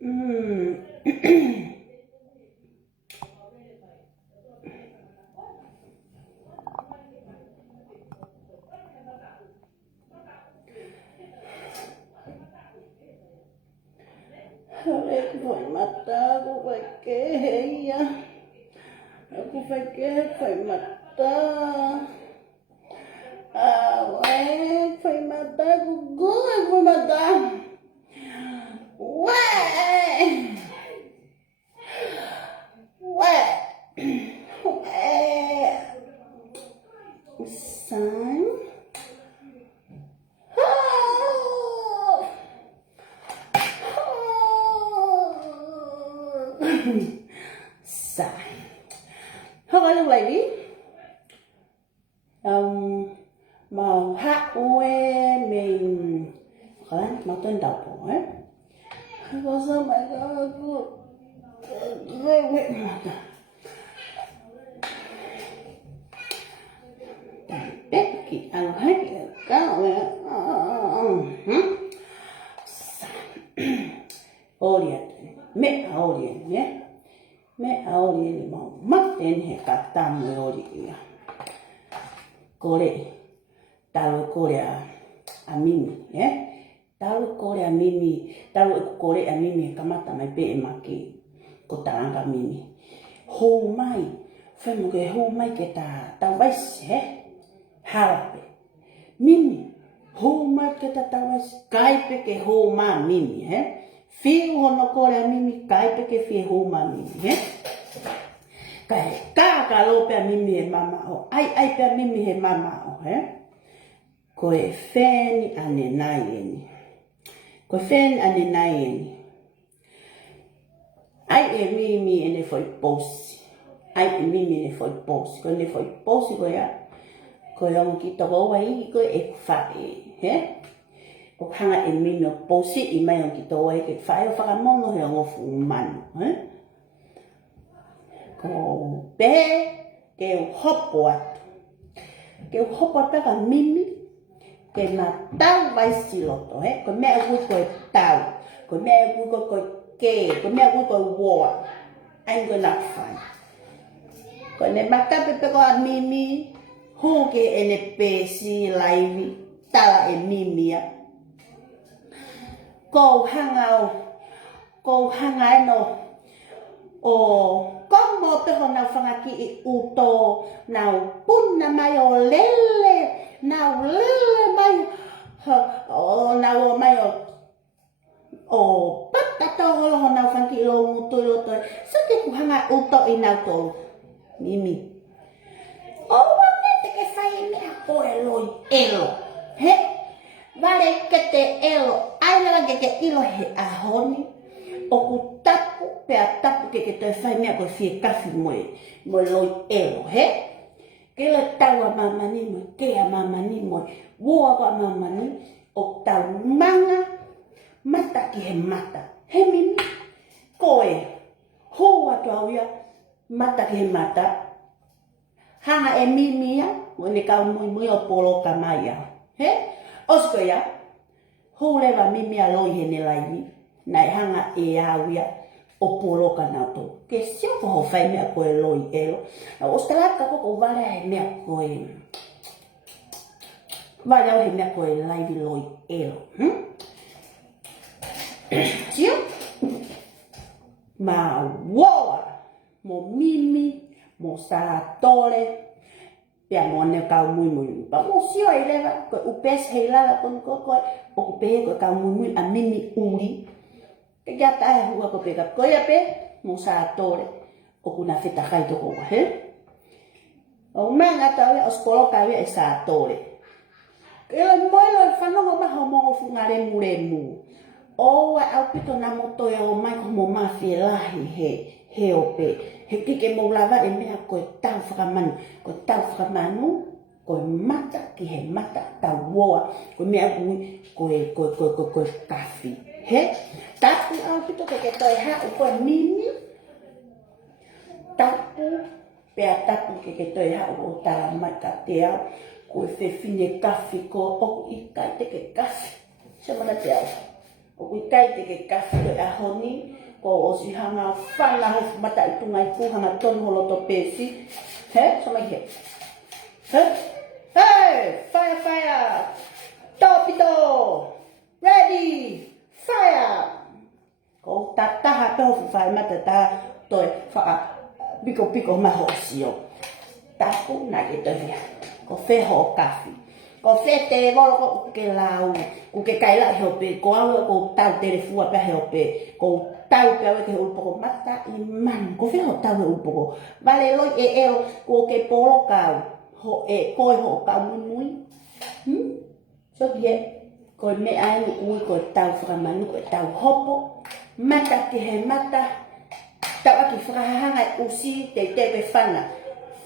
Phải mặt ta cũng phải kế hay ya. Cũng phải kế phải mặt ta. Phải mặt ta cũng gối phải mặt ta. Sáng. Sáng. Không có lúc này đi. Màu hát quê mình màu tên đầu của ấy. Có sao mà có ghê quê mặt à. Đấy kỳ ăn hết cá rồi ô liền mẹ ô liền nhé mẹ ô liền mà mất đến hệ cả tam người ô liền cô đấy tao cô đấy à mimi nhé tao cô đấy à mimi tao cô đấy à mimi kamata mai pe maki cô ta cả mimi hôm mai phải một cái hôm mai cái tao bay sẽ harape mimi homa kita tawas kaipe ke homa mimi fi hono kore mimi kaipe ke fi homa mimi kai ka lo pe mimi he mama o ai pe mimi he mama o ko e fen ane nai ni ko fen ane nai ni ai e mimi ene foi posi ai e mimi ene foi posi ko ne foi posi ko ya ko long ki to go wai ko e fa o hanga e mino posi I mai on ki to wai ke fa o fa mo no he ngo fu man ko pe ke hopo ka mimi ke na tau vai siloto ko me gu ko tau ko me gu ko ke ko me gu ko wo I'm gonna find ko ne maka pe ko mimi Hoke ene pesi laivi tala e mimia. Ko hangau no o como pe hona fangaki I uto nau punna mai o lele mai o nau mai o patato hona fangaki lo mutu lo to sa te ku hanga uto I nau to mimi o elo vale que te elo ai la que ilo he ahoni o ku tapu pe tapu que te fai me ko fi kafi mo lo elo que la tawa mama ni mo que a mama ni mo wo a mama ni o ta manga mata ki he mata he mimi koe ho wa tawia mata ki he mata hanga e mimi ya Mone ka muy o polo kamaya. Osko ya. Hule wa mimi aloi hene lai. Nai hanga e awia o polo kanato. Ke sio ko fai me ko loi elo. O stala ka ko vale me ko e. Vale me ko lai di loi elo. Sio? Ma woa mo mimi mo saratore Pia mone kau mui. Ba mo sio ele ko upes hela kon ko o pe ko kau mui a mimi uri. Ke ya ta hu ko pe ka ko ya pe mo sa tore o kuna feta kai to ko O manga ta o skolo ka e sa tore. Ke le moi lo fa no ma ho mo fu ngare muremu. O wa au pito na moto e o mai ko mo ma fi lahi he o pe. He ke mo lava e mea ko tau whakamanu, ko mata ki he mata tau woa, ko mea ko kafi. He? Tapu au pito ke toi hau ko mimi. Tapu, pea tapu ke toi hau o tala mai ka te au, ko e whewhine kafi ko oku I kai te ke kafi. Se mana te au. o kui kai te ke kafi o a honi, ko o si hanga whana hofu mata I tungai ku hanga tonu holo to pēsi. He, so mai he. He, hey, fire, fire, tōpito, ready, fire. Ko ta taha pe hofu whai mata ta toi wha piko piko maho si o. Tapu na ke tohia, ko wheho kafi. Ko whe te rolo ko ke lau, ko ke kaila heope, ko aue ko tau tere fua pe heope, ko tau pe aue ke ulpoko mata I man, ko wheho tau he ulpoko. Vale loi e eo ko ke polo kau, ho e koe ho kau munui. So kia, ko me ainu ui ko tau whakamanu, ko tau hopo, mata ki he mata, tau aki whakahanga usi te tewe whana.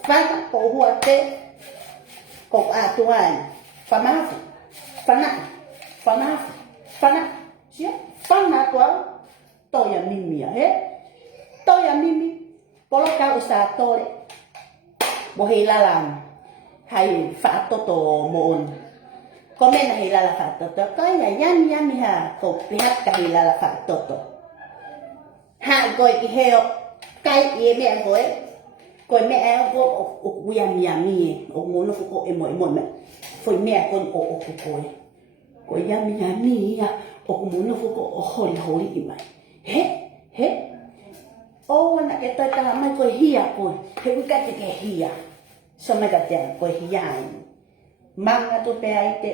Whana ko hua te, ko atuan, whamafu, whana, whamafu, whana, sia, whana tua, toia mimia, he? Toia mimi, polo kau sa tore, bohi lalam, hai whaatoto moon. Ko mena hi lala whaatoto, ko ia yami ha, ko pihat ka hi lala whaatoto. Ha goi ki heo, kai I mea goe, koe mea o yami e, o mono fuko e moi me. Foi mea kon o koe. Koe yami ia, o mono fuko o hori I mai. He? O wana ke toi taha mai koe hia koe, he wikate ke hia. So mai ka tea koe hia ai. Manga to pe ai te,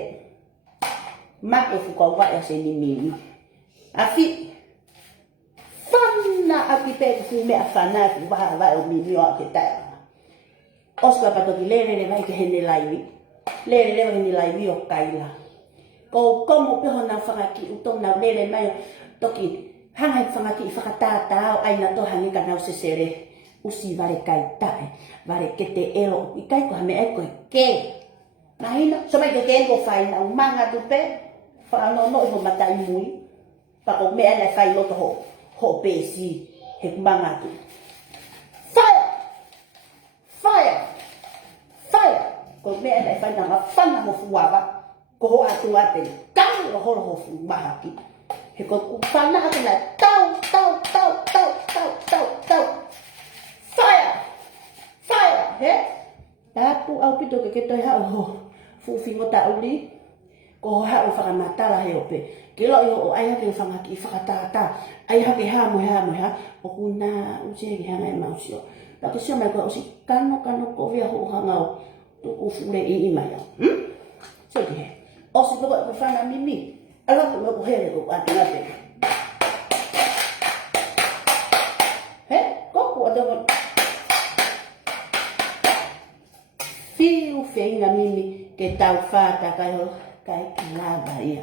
mako fuko wai a se ni mimi. Afi, whana aki pe ku mea whana ku waha wai o mimi o ake tae. Oska patoki lere vai ke hene laiwi. Lere hene laiwi o kaila. Ko komo peho na whangaki utong na lere mai toki hangai whangaki I whakatātao aina to hangi ka nau sesere. Usi vare kai tae, vare ke te eo. I kai ko hame ai koe ke. Mahina, so mai ke kengo whai na umanga tupe. Whaano no iho matai mui. Pako mea nai whai loto ho pēsi. He kumanga tu. Ko mea nai whai nanga whana ho fuawa. Ko ho atu ape, kau o holo ho fu mahaki. He ko whana atu nai tau. Fire, he? Tapu au pito ke toi hau ho. Fuwhingo ta uli. Ko ho hau whakamatala he ope. Ke lo iho o ai hake whangaki I whakatata. Ai hake hamo ha. O kuna usegi hanga e mausio. Tako sio mai koe osi kano ko via ho hangau. Tuku fure I mai au. So ki he. Osi koko e whana mimi. Ala ko loko here ko ati ngate. He? Koko adogo. Fiu whenga mimi ke tau whata kai lava ia.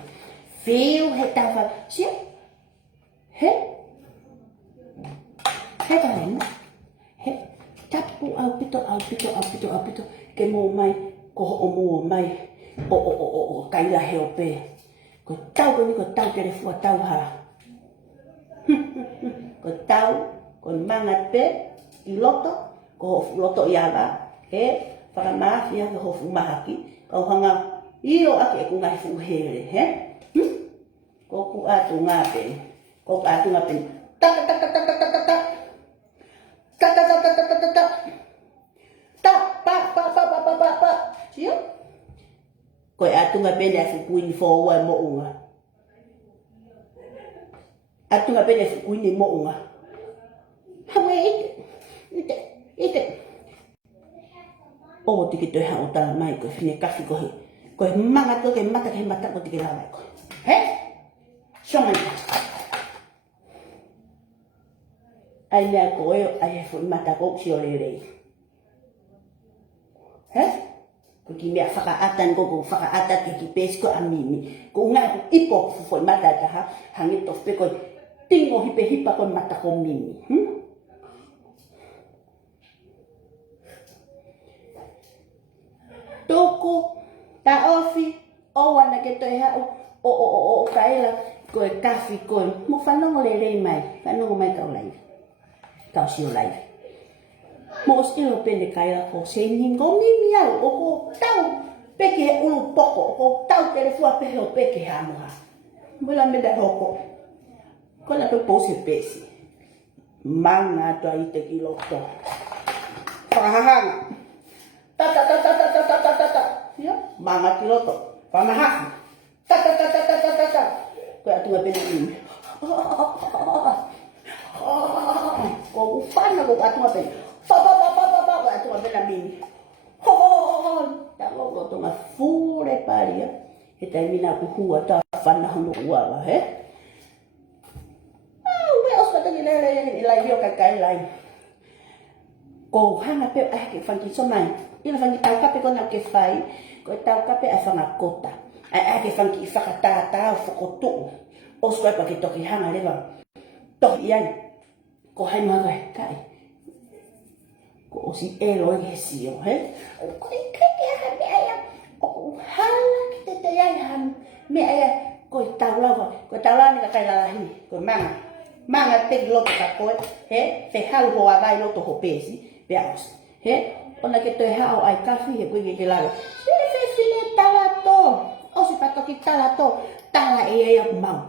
Fiu he tau whata. Sia? He? He ka rena? He? Tapu au pito. Ke mō mai, ko ho o mō mai, o kaila he o pē. Ko tau ko ni ko tau kere fua tau ha. Ko tau, ko manga pē, I loto, ko ho loto I ala, he, whakamāwhia ko ho fu mahaki, ko hanga, I o ake e ku ngai fu here, he? Ko ku atu ngā pē, ko ku atu ngā pē, ta. Sia? Koe atunga pene a fukuini fōua mo unga. Atunga pene a fukuini mo unga. Hawe ite. O tiki toi hao tala mai koe whine kafi koe. Koe manga toke mata ke mata ko tiki rawai koe. He? Shomai. Ai mea koe ai he fui mata ko si o rei. He? Ko ki mea whakaatan ko whakaata ke ki pēsi ko a mimi. Ko ngā ko ipo ko fwoi mata taha, hangi tofe ko tingo hipe hipa ko mata ko mimi. Toko, ta ofi, o wana ke toi hau, o kaila, ko e kafi ko, mo whanongo le rei mai, whanongo mai kau lai. Kau sio lai. Mo stilo pende kaila ko seinin ko mimi au o ko tau peke ulu poko o ko tau tere fua pehe o peke hamuha. Mula me da hoko. Kola pe pose pesi. Manga to ai te kiloto. Pahahanga. Ta ta ta ta ta ta ta ta ta ta. Ya, manga kiloto. Pamahanga. Ta ta ta ta ta ta ta ta. Ko atu pe ni. Ko ufana ko atu pe. Pa pa pa pa pa pa ko atu pe na mini. Ta lo to ma fure paria. E termina ku hua ta fana hono ua he. Me os pata ni le la yo kai lai. Ko hanga pe ke fanki so mai. Ila fanki tau ka pe ko na ke fai. Ko tau ka pe a fanga kota. Ai ke fanki fakata ta fokoto. Os ko pa ke toki hanga leva. Toki ai. Ko hai ma kai. Ko si elo e sio he. Ko ke ha me ai. O hala ki te ai han. Me ai ko tau la ni ka kai la hi. Ko manga te loto ka koe, he, te hau hoa vai loto ho pesi, pe aus. He, ona ke toi hao ai kafi he koe ke lago. Se file tala to, o se pato ki tala to, tala e aku mau.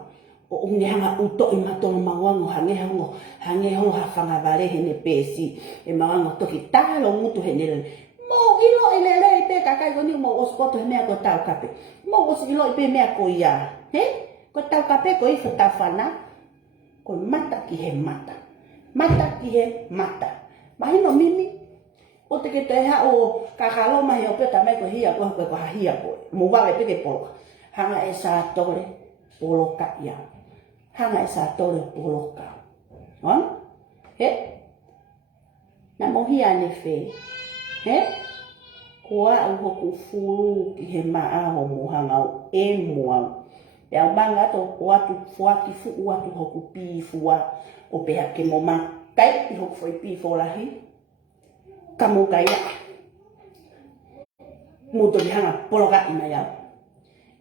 O unge hanga uto i matono mawango, hange hongo hawhanga vare he ne pesi, e mawango toki tala lo mutu he nere. Mo ilo i le rei pe kakai koni mo oskoto he mea ko tau kape. Mo os ilo i pe mea ko ia, he, ko tau kape ko i fo tau whana, ko mata ki he mata. Mata ki he mata. Mahi no mimi. O te ke te ha o kakalo mahi o peta me ko hia ko hia ko. Mo wale peke poloka. Hanga e sa tore poloka ia. Hanga e sa tore poloka. On? He? Na mo hia ne fe. He? Kua au hoku fulu ki he maa ho mo hanga o e mua. Pe au banga to o atu fuaki fu atu hoku pi fua o pe ake mo ma kai pi hoku foi pi fo lahi kamo kai muto di hanga poloka ina ya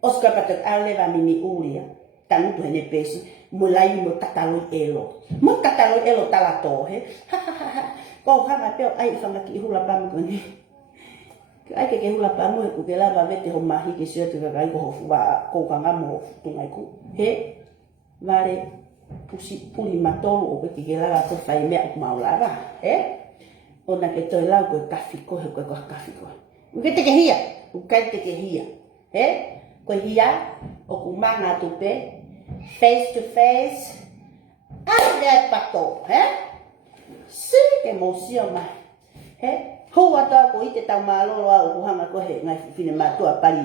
oska patat aleva mini ulia tanu tu hene pesi mulai mo tatalo elo talato he ko hanga pe ai fanga ki hula pam ko ni ai ke hula pa mo ku ke lava vete ho mahi ke sio te kai ko fuwa ko kanga mo tungai ku he vale pusi puli matolo o ke lava ko fai me ak maulava he ona ke toi lau ko kafiko he ko kafiko u ke te ke hia he ko hia o ku manga tu pe face to face ande pato he si ke mo sio ma he ho ata ko ite tau malo lo o hanga ko he ngai fine ma to pali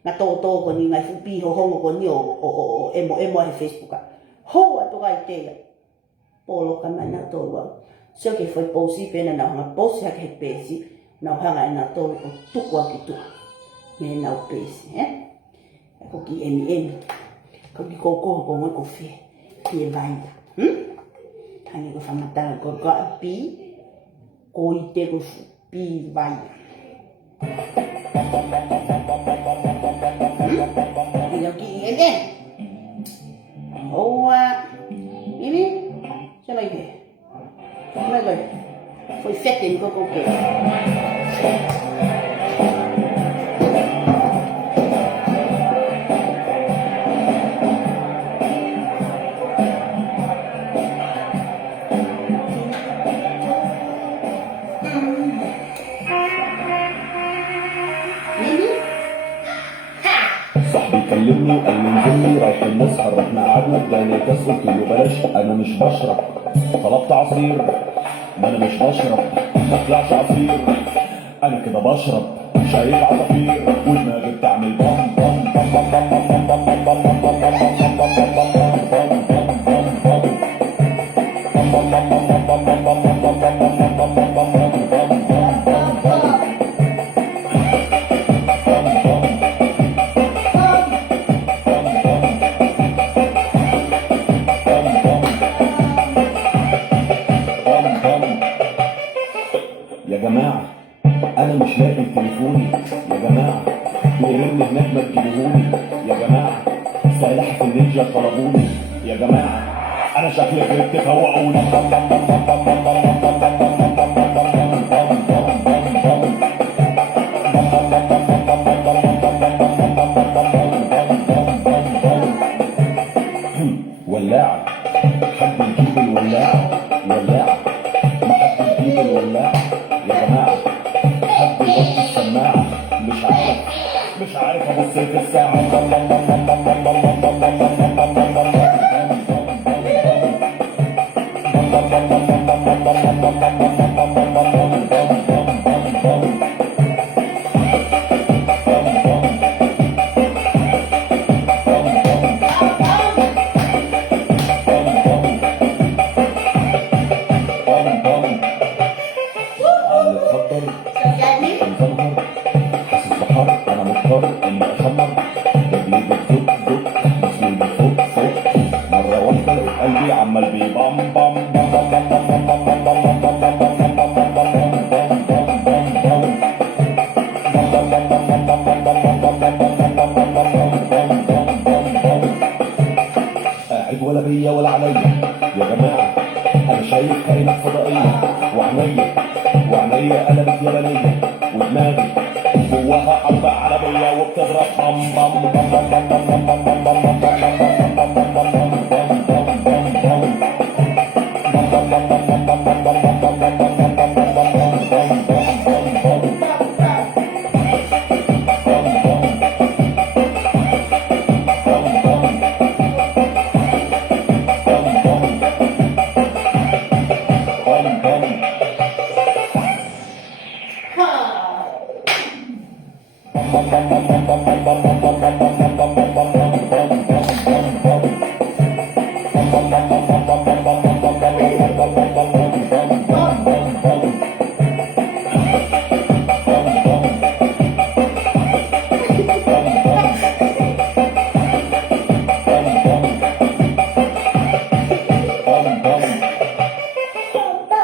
na to ko ni ngai fupi ho hongo ko ni o emo he Facebook ho ato ga ite polo ka na to lo so ke foi posi pena na hanga posi ha ke pesi na hanga na to o tu ko ki tu me na o pesi ko ki emi ko ki ko mo ko fe ki vai hangi ko famata ko pi ko ite ko pi vai. Ini ini. Oh, ini siapa ini? Mana kau? Foi setting kau kau ke? كلمني قال لي انزلي رايحين نسهر رحنا قعدنا بدانا كاس قلت له بلاش انا مش بشرب طلبت عصير ما انا مش بشرب ما طلعش عصير انا كده بشرب شايف عصافير ودماغي بتعمل بام بام بام بام بام بام بام بام بام يا جماعة أنا مش لاقي تليفوني يا جماعة بيرن هناك ما تجيبوهولي يا جماعة سلاحف النينجا طلبوني يا جماعة أنا شكلي غرقت فوقوني حد يجيب الولاعة ولاعة ما حد يجيب الولاعة يا جماعة حد يوطي السماعة مش عارف ابص في الساعة اللي اتخطر يعني كان زمهر حاسس بحر انا مضطر اني اشمر رجلي بتزق زق جسمي بيفك فك مرة واحدة لقيت قلبي عمال بيبام بام بام بام بام بام بام بام بام بام بام بام قاعد ولا بيا ولا عليا يا جماعة أنا شايف كائنات فضائية وعينيا قلبت يابانية ودماغي جواها حرب عربية وبتضرب بام بام بام بام بام بام بام بام بام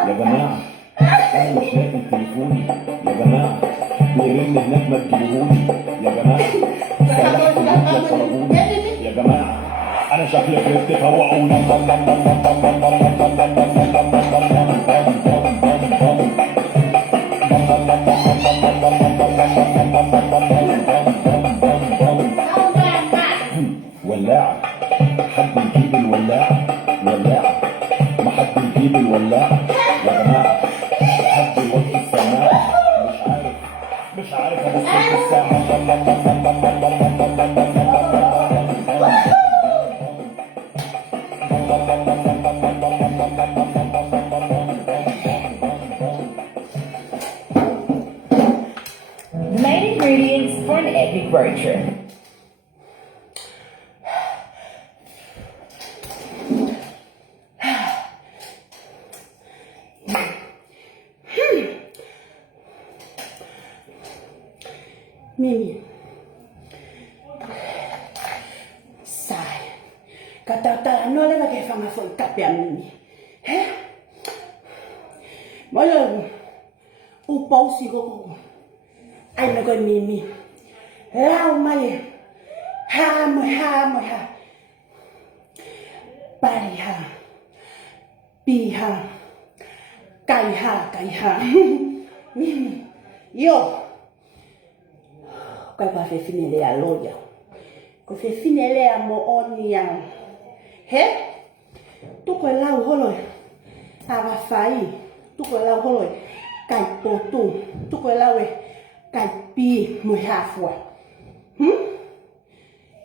يا جماعة أنا مش لاقي تليفوني يا جماعة بيرن هناك ما تجيبوهولي يا جماعة سرحت المطلب طلبوني يا جماعة أنا شكلي كنت فوقوني ولاعة حد يجيب الولاعة ما حد يجيب الولاعة يا جماعة حد يوطي السماعة مش عارف ابص في الساعة The main ingredients for an epic road trip. Mimi. Sai. Kata no le va che fa ma foi capia Mimi. Moi o pausi go. Ai me go Mimi. Lao mai. Ha. Pai ha. Pi ha. Kai ha. Mimi. Yo. Kwa kwa fe finele ya loja. Kwa fe finele ya mo oni ya. He? Tuko lau holoi. Ava fai. Tuko lau holoi. Kai potu. Tuko lau e. Kai pi mo hafua.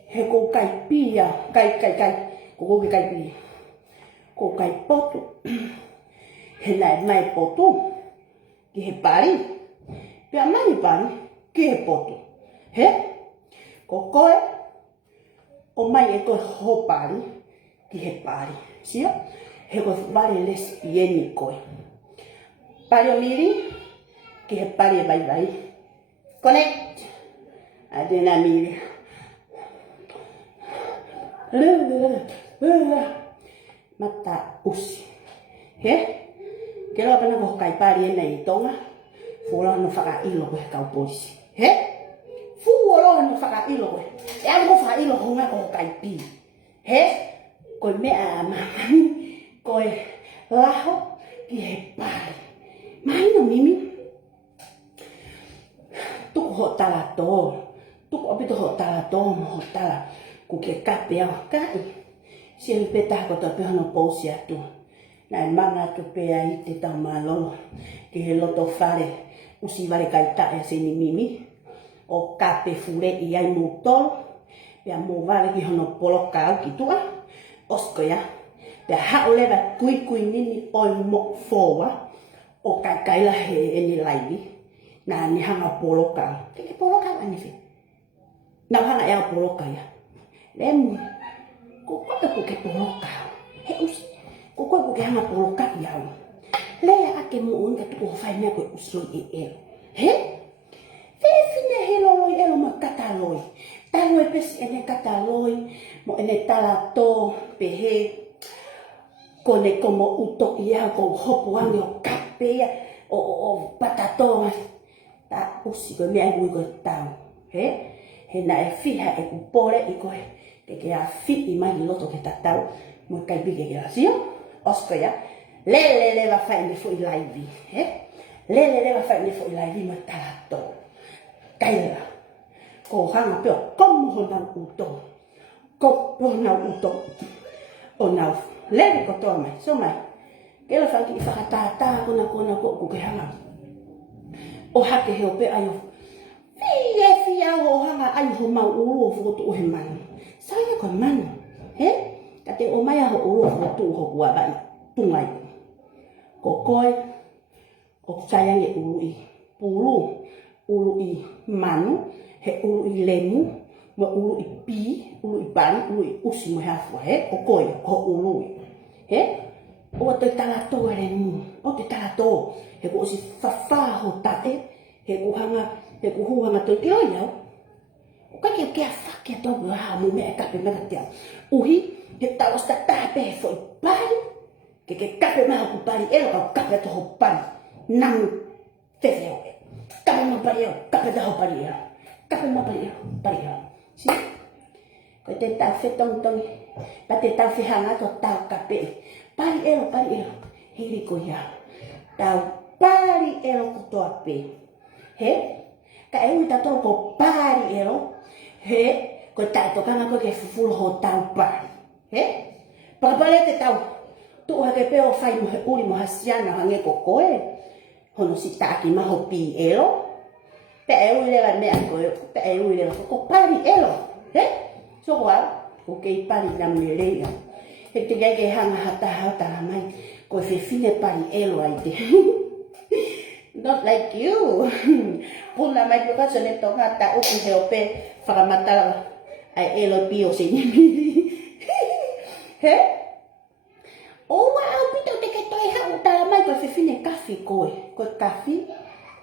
He ko kai pi ya. Kai. Ko ke kai pi. Ko kai potu. He nai mai potu. Ki he pari. Pia mai pari. Ki he potu. He? Ko koe. O mai e koe hopari. Ki he pari. Sia? He koe vale lesbieni koe. Pari o miri. Ki he pari e vai. Connect. Adena miri. Mata usi. He? Kero apa na ko kai pari e nei tonga. Fula no whaka ilo koe kau polisi. He? Fuolo no whaka ilo koe. E amo whaka ilo honga ko kai pi. He? Koe mea mamani. Koe laho ki he pari. Mai no Mimi. Tuku ho tala tō. Tuku apito ho tala tō mo ho tala. Ku ke kape au kai. Siellä petää kota pehano pousia tu. Näin manga tu pea itte tamalolo. Ke loto fare usi vare kaita e seni mimi. O kape fure iai mutol. Pea mo vale ki hono polokau ki tua. Oskoja. Pea haoleva kui nini oi mo foa. O kaikaila he eni laivi. Nā ni hanga polokau. Ke polokau ani fi. Nā hanga ea polokau ya. Lemu. Kukua ku ke polokau. He usi. Kukua ku ke hanga polokau ya. Lea ake mo unga tuku hofai mea koe usoi e elo. He? Fine he loloi elo ma kataloi. Talo e pesi ene kataloi. Mo ene talato pehe. Kone komo uto ia ko hopo ange o kapea. O patatonga. Ta usi koe mea ngui koe tau. He? He na e fiha e kupore i koe. Ke a fit i mai loto ke tatau. Mo kai bige ke rasio. Osko ya. Lele va fai ne fo i laivi. He? Lele va fai ne fo i laivi ma talato. Kaila. Ko hanga peo komo hona uto. Ko hona uto. O nau. Lele ko toa mai. So mai. Kela whanki i whakatata kona ko ke hanga. O hake heo pe ayo. Fia ho hanga ayo ho mau uru o fukotu o he manu. Saya ko manu. He? Kate o mai ho uru o fukotu ho kua bai. Tungai. Ko koe. O sayang e uru i. Pulu. Uru i manu. He uru i lemu. Mo uru i pi. Uru i bani. Uru i usi mo hafua. He? Ko koe. Ko uru i. He? O te talato ere mu. O te talato. He ko osi whawha tae. He ko hanga. He ko huhanga tō te oiau. O kake o kia whake tō kua mo mea kape maka tia. Uhi. He tawas ta tape he fo i pari. Ke kape maha ku pari ero au kape to ho pari. Nang tete o e. Kape ma pari ero. Kape to ho pari ero. Kape ma pari ero. Pari ero. Si? Ko te tau whetongtongi. Pa te tau whihanga to tau kape. Pari ero. Hiri ko ia. Tau pari ero ko toa pe. He? Ka e ui tato ko pari ero. He? Ko tai tokanga ko ke fufulu ho tau pari. He? Pakapale te tau. Tu hake peo fai mo he uri mo hasiana hange ko koe. Hono si taki maho pi elo. Pe e ui lela mea koe. Pe e ui lela ko pari elo. He? So koa. Ko kei pari na melea. He te kei hanga hata hata mai. Ko fe fine pari elo ai te. Not like you. Puna mai ko so ne tonga ta upu he ope whakamata ai elo pi o se nimi. He? O wao pito te ke toi hau tala mai ko se fine kafi koe. Ko kafi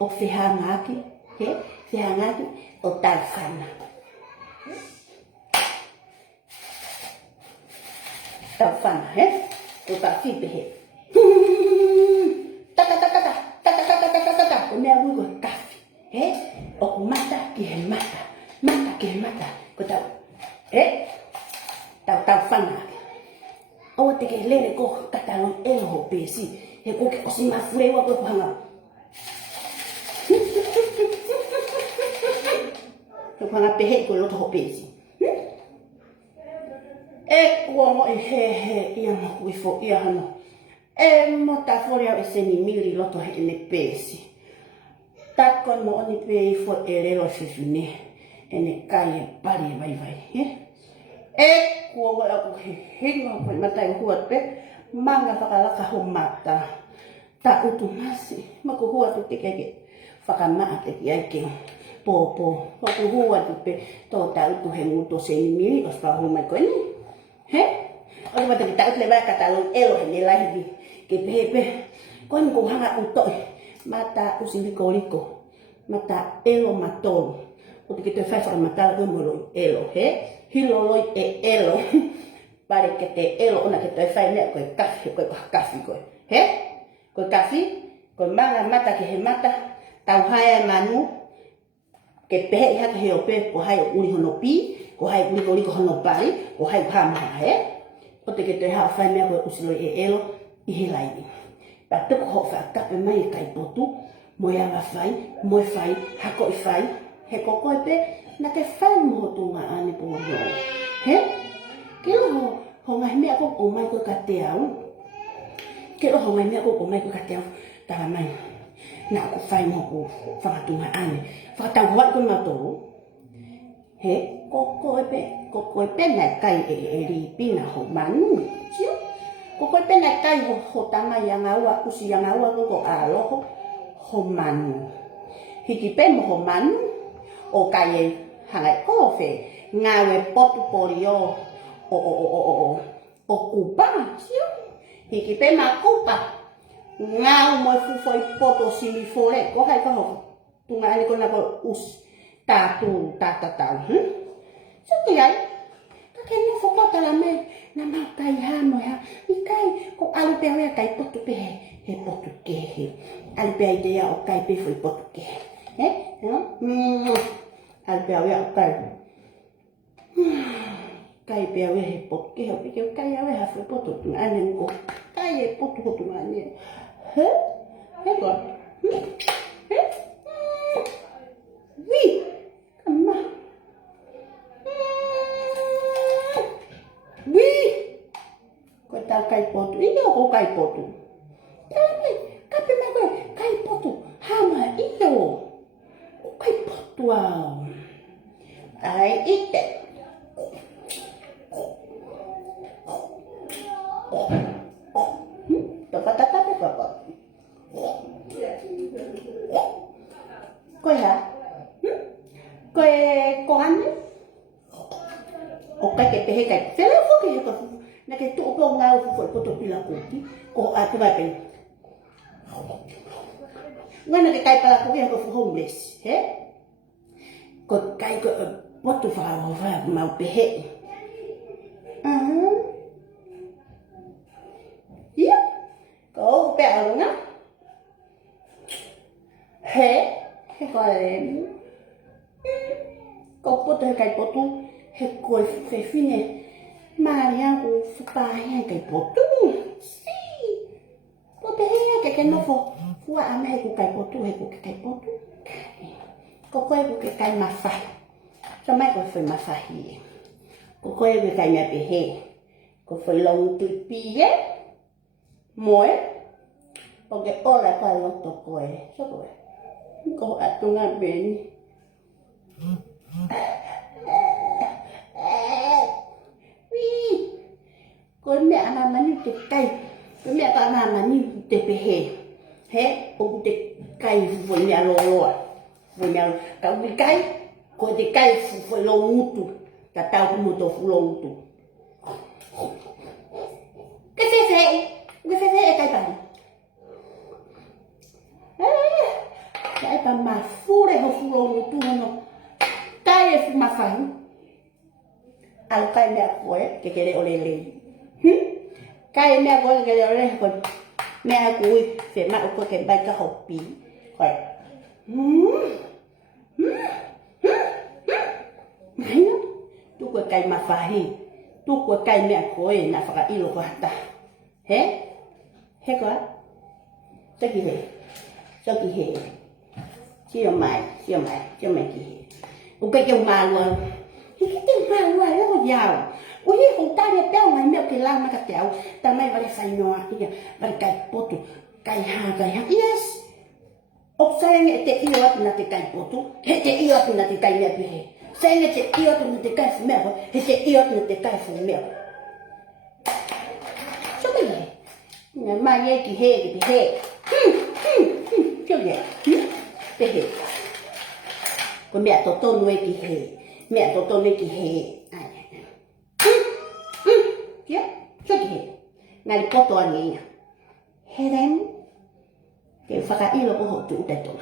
o se hangaki. He? Se hangaki o tai whana. Tau whana, he? O kafi pehe. O mea wui ko kafi. He? O ku mata ki he mata. Mata ki he mata. Ko tau. He? Tau whana. O te ke lere ko katalon elo ho pesi. He ko ke osi mafurewa ko hanga. Ko hanga pehe ko loto ho pesi. E kua mo e he ia mo kui fo ia hano. E mo ta fori au e seni miri loto he ene pesi. Tako mo oni pe i fo e relo fifine. Ene kai e pari e vai. E kua mo aku he hinga ko i matai huat pe. Manga whakalaka ho mata. Ta utu masi. Mako huat te keke. Whakamaate ki aike. Pōpō. Mako huat pe. Tō ta utu he muto seni miri. Osta hu mai koe ni. He? O te mata ki ta utu le vai katalon elo he ne lahivi. Ke pepe. Koe ni ko hanga utoi. Mata usiliko liko. Mata elo matolo. O te ke te whaiwhaka matala koe moroi elo. He? Hiloloi e elo. Pare ke te elo ona ke te whai mea koe kafi. Koe koe kafi koe. He? Koe kafi. Koe manga mata ke he mata. Tau hae manu. Ke pehe i haka he o pe. Ko hai o uri hono pi. Ko hai uliko liko hono pari. Ko hai hamaha. He? O te ke te hao whai mea koe usiloi e elo. I he laini. Pa tuku ho whaakape mai e kai potu. Moi anga whai. Moi whai. Hako i whai. He kokoe pe. Na te whai moho tunga ane po rio. He? Kilo ho. Hồ ngày mẹ cũng ốm mai của cả téo. Cái đó hồ ngày mẹ cũng ốm mai của cả téo. Ta là mày. Nào cũng phải một cụ và tụi mà ăn. Và tao gọi con mà tổ. Thế, cô bé này cay đi pin là hồ bắn. Chứ. Cô bé này cay hồ ta mà yang áo cô si yang áo cô lo hồ mặn. Thì cái bé một hồ mặn. Ô cay hàng ngày có phải ngài về portfolio. O Cuba, chứ. Thì cái bé mà Cuba. Ngao mới phu phơi poto simi phole có hay có học tụi ngài con là có us ta sao cái vậy các cái nó phô ta làm mày làm bao cay ha mày ha đi cay có alu bèo ya cay poto bè he poto kê he alu bèo đây ya cay bè phơi poto kê hè nó alu bèo ya cay bèo ya he poto kê he cái cay ya ha phơi poto tụi anh em có cay he poto tụi anh em hả? Thế còn gì? Cầm mà Vì Cô ta cay poto Ini ako cay poto Kapi na ko cay poto Hama iyo Cay poto I eat it Tapi Coi hả? Coi ăn đấy. Cái thế là phúc cái là cái tụ công lao phải có tụ là cổ tí. Cổ cái bài này. Ngay là cái là có cái homeless, hè? Còn cái bắt tụ vào màu bể hệ. Yeah. Có bẹo đúng không? Hè gọi là có bút cái bút hệ coi phải phi nè mà nha của ba hay cái bút si bút cái nó phụ am hay của cái bút hay của cái bút có quay của cái mà phải cho mấy có phải mà phải có quay của cái nhà bị hệ có phải lòng tự pi ấy mỗi còn cái ô là phải lòng tổ coi sao rồi có ở trong ngân bên con mẹ mà như cái cây con mẹ ta mà như cái hề hết ông cái cây với nhà lò với nhà tao bị cây có cái cây với lò mutu cả tao cũng mutu với lò mutu cái phê cây bằng cái bà mà phu đây không phu lông tu nó cái mà phải ăn cái mẹ của cái đấy ở đây cái mẹ của cái đấy ở đây còn mẹ của phải mặc có cái bài cái hộp bí rồi này nó tu của cái mà phải tu của cái mẹ của là phải yêu của ta hết quá cái gì vậy sao kỳ hệ chưa mày kỳ một cái dòng mà luôn cái tiếng mà luôn rất là giàu ôi hôm ta đẹp đeo mày mèo cái lang mà cắt chéo ta mày vào đây xài nhòa cái gì vào đây cày poto cày hà yes ốc xe nghe tệ yêu thì là cày poto hết tệ yêu thì là cày mèo bị hệ xe nghe tệ yêu thì là cày mèo hết tệ yêu thì là cày mèo sao cái gì ngày mai nghe kỳ hệ chưa vậy cái hệ con mẹ tổ tôn nuôi kỳ hệ mẹ tổ tôn nuôi kỳ hệ kia cho kỳ hệ ngày có toàn gì hệ đem cái phát cái ilo của hộ chủ đại tổng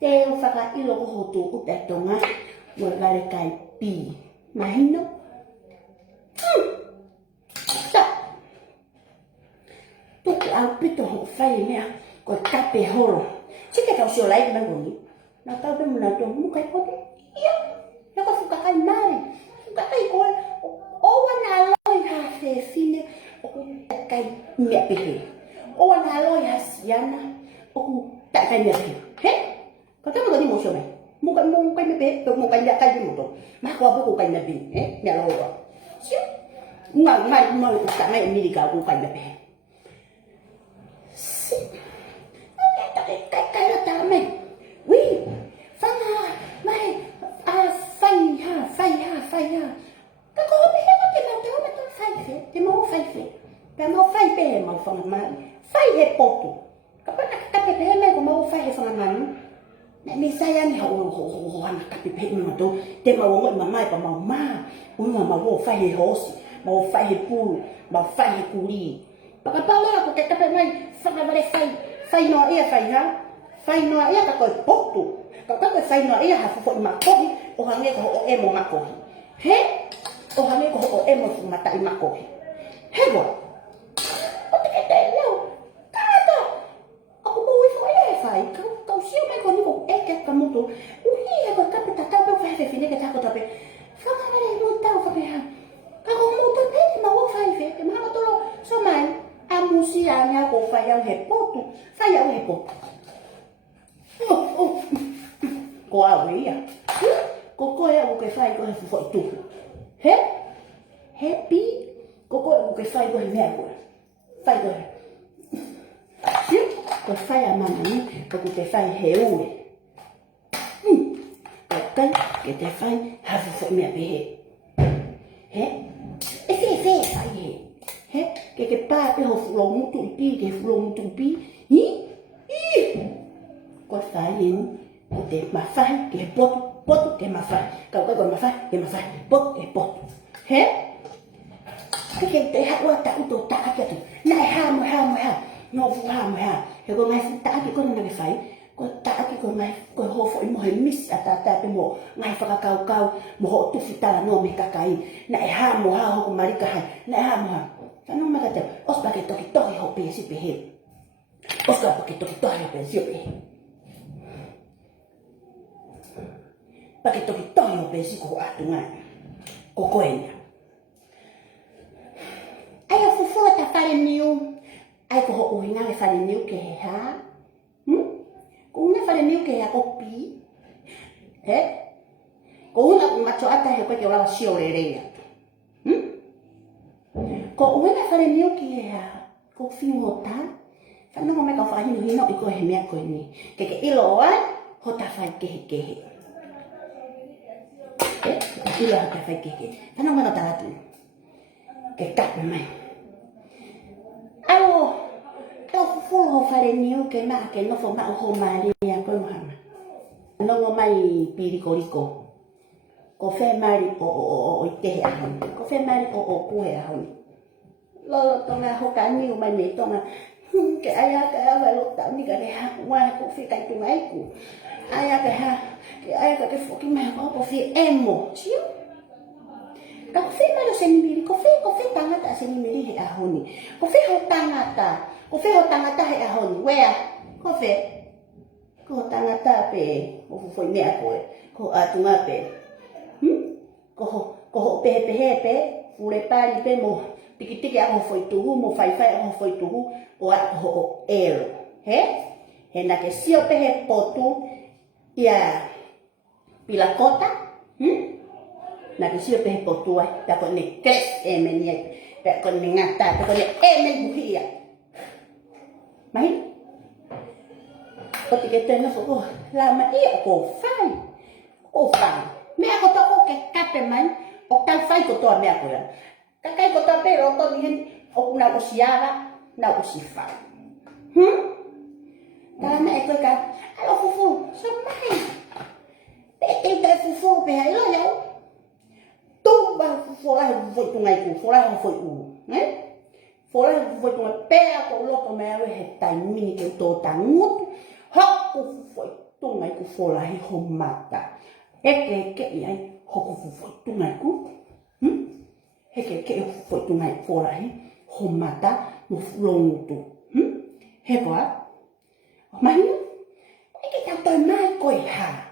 cái phát cái ilo của hộ chủ đại tổng á một là cái bì mà hình nó tôi cứ áo biết tôi học phải nè còn cà phê hồ rồi chứ cái tàu sửa lại nó rồi nó tao bên mình là tôi muốn cái phốt nó có phụ cái này phụ cái coi ô anh à lôi hà phê xin nè cái mẹ bị hề ô anh à lôi hà xiên ô tại cái mẹ hề hết có cái mà đi mua sửa này mua cái mẹ bé tôi mua cái mẹ cái gì một tuần mà qua với cô cái mẹ bị hết mẹ lôi rồi chứ Ngai utama Amerika ku kai be. Cái là ta mày. Oui. Phang ha, mày phai ha. Cái cô bé nó thì mà tôi phai phê, thì mau phai phê. Cái mau phai bé mà phang mà. Phai hệ poto. Cái bé mày cũng mau phai hệ phang mà. Nè saya ni ho anak tapi pe mà tu. Te mau ngoi mà mai pa mau ma. Unga mau phai hệ hosi, mau phai hệ pulu, mau phai hệ culi. Baka pala ako kay kapay may phai no ia phai ha. Phai no ia ka koy poto. Ka koy phai no ia ha fo ma ko o hange ko o emo ma ko. He? O hange ko o emo fu mata i ma ko. He go. O te ke te leo. Kata. Ako mo wi fo ia phai. Ka siya mai ko ni ko e ke ka mo to. O hi ko ka pita ka ko fa fe fine ke ta ko tape. Fa ka le mo ta fa pe ha. Ka ko mo to pe ma wo phai fe. Ke ma to so mai. Amusianya ko fa yang he poto. Fa yang he poto. Cô ơi à, cô ấy một cái file của hình phụ tụ, hết, happy, cô ấy một cái file của hình mẹ của, file của, chứ, cái file à mà mình, có cái file hiểu rồi, cái file hình phụ mẹ bị hết, hết, cái file hết, cái ba cái hộp phụ lông một tụi pi, cái phụ lông một tụi pi, nhỉ, có phải hiện để mà phai cái bột cái mà phai cậu cái còn mà phai bột cái bột hết cái để hát qua tạo tổ tạ cái này ham nó phụ ham thì con ngay phụ tạ cái con này phải con tạ cái con này con hồ phổi một hình miss ta cái mồ ngay phải cao một hộ tu phụ tạ nó mới cái này ham một hao con mari cái này ham cái nó mà cái osba cái tôi học bề sĩ bề hết osba cái tôi học bề sĩ bề Pakai toki toyo besi ko atungan. Kokoenya. Aya fufu ta fale niu. Ai ko ho uhinga le fale niu ke ha. Ko una fale niu ke ya kopi. Ko una macho ata he ko ke wala sio lereya. Ko una fale niu ke ya ko fi mota. Fa no me ka fa hino iko he mea ko ni. Ke ilo ai ho ta fa ke. Ilo ka fai keke. Ano mana talat ni? Ke kat mai. Alo. To fu ho fare niu ke ma ke no fo ma ho mari ya ko mahama. No ngo mai piriko. Ko fe mari o te ha. Ko fe mari o ku he ha. Lo to na ho ka niu mai ni to na. Ke aya ka va lo ta ni ka le ha. Wa ko fi kai tu mai ku. Aya ka ha. Ai ka ke foki me ko fi emo, tio. Ka fi ma lo senimiri, ko fi tangata senimiri he ahoni. Ko fi ho tangata he ahoni. Wea, ko fi. Ko tangata pe, ko foi me ko. Ko atunga pe. Ko pe, fule pari pe mo. Tiki a foi tuhu, mo fai a foi tuhu, o a ho ero. He? He na ke sio pe he potu ia pila kota, na kisio pe potua, ta ko ne kres emenia, ta ko ne ngata, ta ko ne emen buhia. Mai? Pati ke tena fo la ma ia ko fai. Me ako to ko ke kape man, o tal fai ko to me ako ya. Ka kai ko to pero to ni o na ko siara, na ko si fai. Tala me ko ka, alo fufu, so mai. Tem que fufu pe aí lá eu tu ba fora foi com aí fora foi né fora foi com pé com louco meu é tá mini que tô tá muito hop foi tu aí com fora aí romata é que aí hop foi tu aí com é que foi tu aí fora aí romata no longo tu é quoi mas é que tá tão mais coisa.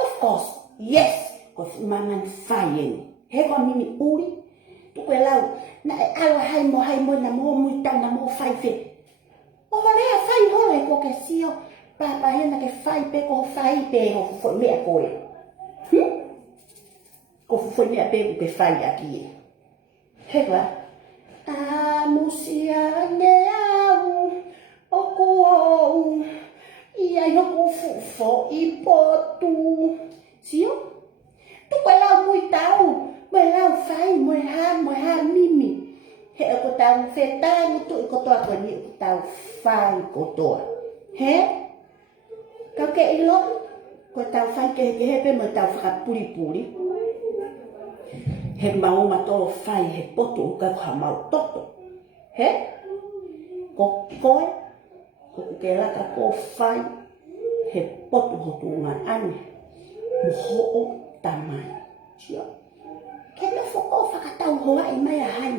Of course, yes, because maman fayen. He kon mimi uri. Tu ko lau na ala hai mo na mo muita na mo fai fe. O le fai hole ko ke sio. Pa he na ke fai pe ko fo me ko e. Ko fo me pe ke fai aqui. He va. Musia ngeau oku ia yoku fufo ipotu sio tu kwela mui tau mwela fai mweha mimi he ko tau feta tu ko to ko ni tau fai ko to he ka ke ilo ko tau fai ke he pe mo tau fa puri he mau mato fai he potu ka ka mau toto he ko koe ko ke la ka ko fai he potu ho tu nga ane mo ho tamai sia ke no foko fa ka tau ho ai mai hai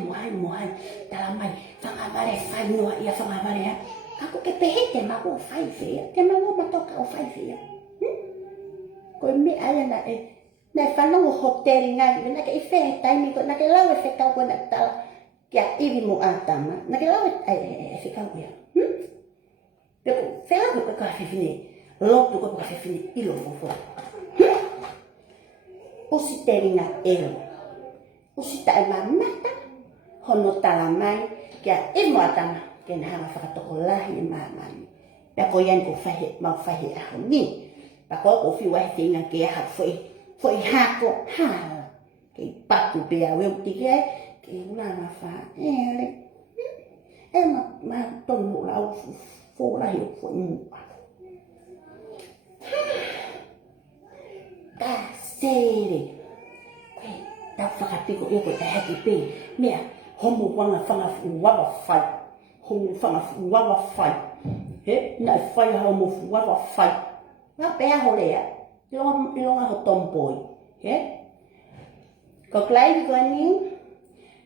tala mai fa ka bare fai no ia fa ka bare ka ko ke pehete ma ko fai fe ke mau mato ka fai fe ko mi ala na na whanau hotel ngai, na ke ife taimi ko, na ke lau e whekau ko na tala kia iwi mo atama, na ke lau e whekau ia. Peko, whela ko ka whiwhine, lotu ko ka whiwhine ilo fofo. Usi teringa elo, usi tae mamata, hono tala mai, kia iwi mo atama, ke na hanga whakatoko lahi e mamani. Peko ian ko whahe, mau whahe aho ni. Pako ko whiwa he inga ke aha foi hako ha ke paku pe a weu tike ke una na fa ele ma ton mo la fo la yo fo mu ta sere ke ta fa ti ko e ko ta ti pe me homo wanga fanga wa fai homo fanga wa fai he na fai homo wa fai na pe a horea Ilong ako tomboy. Ko klai ko ni.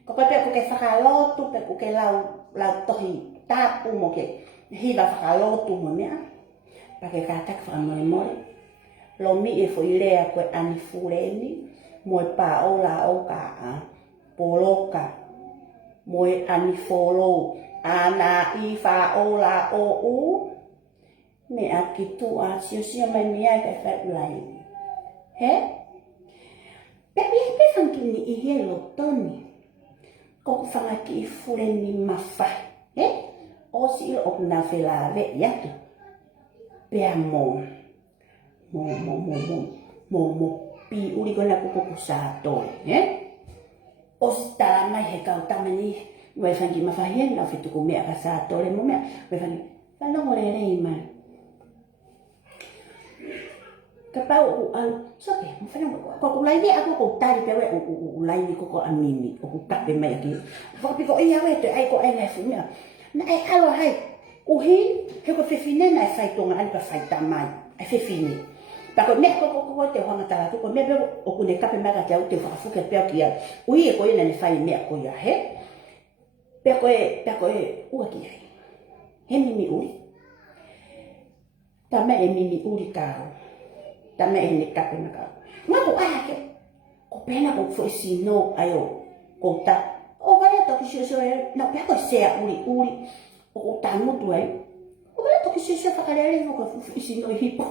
Ko pepe ko ke whakalotu, pe ko ke lau tohi tapu mo ke hiba whakalotu mo mea. Pa ke kātak whakamore. Lo mi e fo ilea koe ani fureni. Mo e pa o la o ka poloka. Mo e ani folo. Ana i wha o la o u. Me a ki tu a sio mai mi ai kai whai ulai. He? Pepe he whanki ni i he lo toni. Ko whanga ki i fure ni mawhai. He? O si ilo o na whela ve i atu. Pea mo pi uri kona kukuku sa toi. He? O si tala mai he kau tamani. Wai whanki mawhai he na whituku mea ka sa toi mo mea. Wai whanki whanongo re rei mai. Kapau sope, mo whanau, ko lai ni ako ko tari pewe lai ni ko amimi, o ko kape mai aki. Whakapiko i awe te ai ko ai ngai fumia. Na ai alo hai, uhi, he ko whiwhine na ai whai tonga ani ka whai tamai, ai whiwhine. Pako me ko te hanga tala tuko, me bebo o kune kape mai ka te au te whakafuke peo ki a. Uhi e ko ina ni whai mea ko ia, he? Peko e ua ki ai. He mimi uri. Tama e mimi uri kao. Tama e ne kape na kao. Nga ko ake. Ko pena ko fo si no ayo. Ko ta. O vai to ki sio na pe ko se uri. O ko ta no tu ai. O vai to ki sio whakarere no ko fo si no hipo.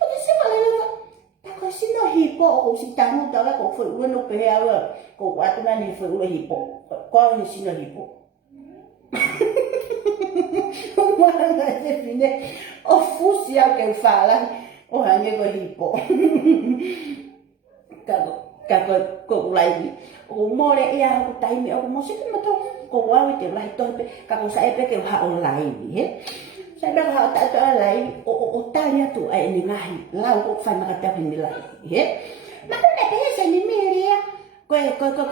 To ki se whakarere no. Ta ko si no hipo o si ta no ta ko fo uri no pe awa. Ko watu na ni fo uri hipo. Ko ni si no hipo. Guarda che fine o fussi anche fala o anche con hipo kako lai o more ia ko taimi o mo se ko to ko wa te lai to pe kako sa e pe ke ha online he sa ba ha ta lai o talia tu ai ni ngai la ko fa ma ka ni lai he ma ko ne pe se ni miria ko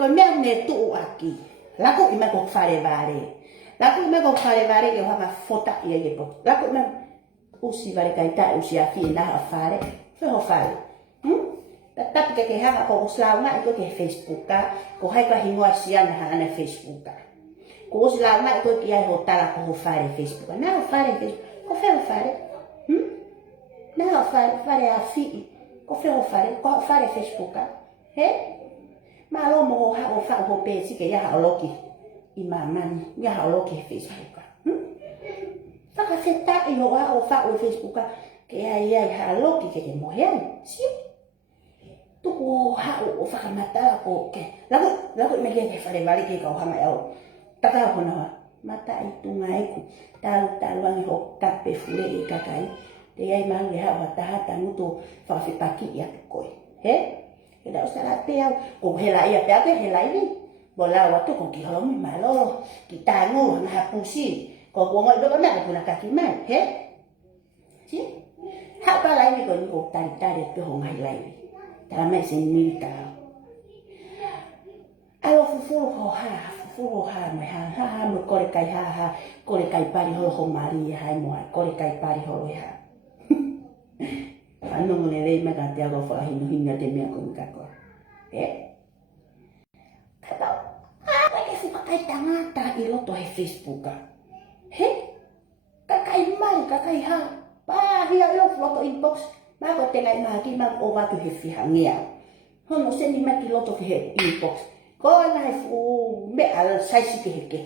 me tu aki la ko i ma ko fare vare. Laku me ko fare vare ke hanga fota ia ye po. Laku me usi vare kai ta usi afi na ha fare. Fe ho fare. Tapi ke hanga ko uslama ko ke Facebook ka. Ko hai ka hingoa sia na hanga na Facebook ka. Ko uslama ko ki ai ho tala ko ho fare Facebook. Na ho fare Facebook. Ko fe ho fare. Na ho fare afi. Ko fe ho fare. Ko fare Facebook ka. He? Ma lo mo ha o fa ho pe si ke ya ha loki. I mamani, ia hao ke Facebook. Whakawheta i hoa o wha o Facebook. Ke ai halo ki ke mohean. Si. tuku hau o whakamata ko ke. Lago me ke whare wale ke kau hanga au. Taka hona wa, mata i tunga eku. Talu angi ho kape fure i kakai. Te ai mangi hau hata nuto whawhipaki i atu koe. He? Ke dao sara te au. Ko he lai a te ate he lai ni. Bola watu ko ki holomi malo. Ki tangu hanga hapusi. Ko kuongo i doka mea kuna kaki mai. He? Si? Hau pa lai ni ko ni ko tari pe ho ngai lai ni. Tara mai se ni tara. Alo fufuru ho ha me ha mo kore kai ha kore kai pari ho mari ha mo kore kai pari ho ha. Ano mo le me ka te ago fa hinga te me ko ka ko. Kata apa ke si pakai tangata i loto he Facebook ka. He? Kakai mai kakai ha. Pa hia loto inbox. Ma ko te ngai ma ki ma o wa tu he fi hangia. Hono se ni ma ki loto he inbox. Ko na fu me al sai si ke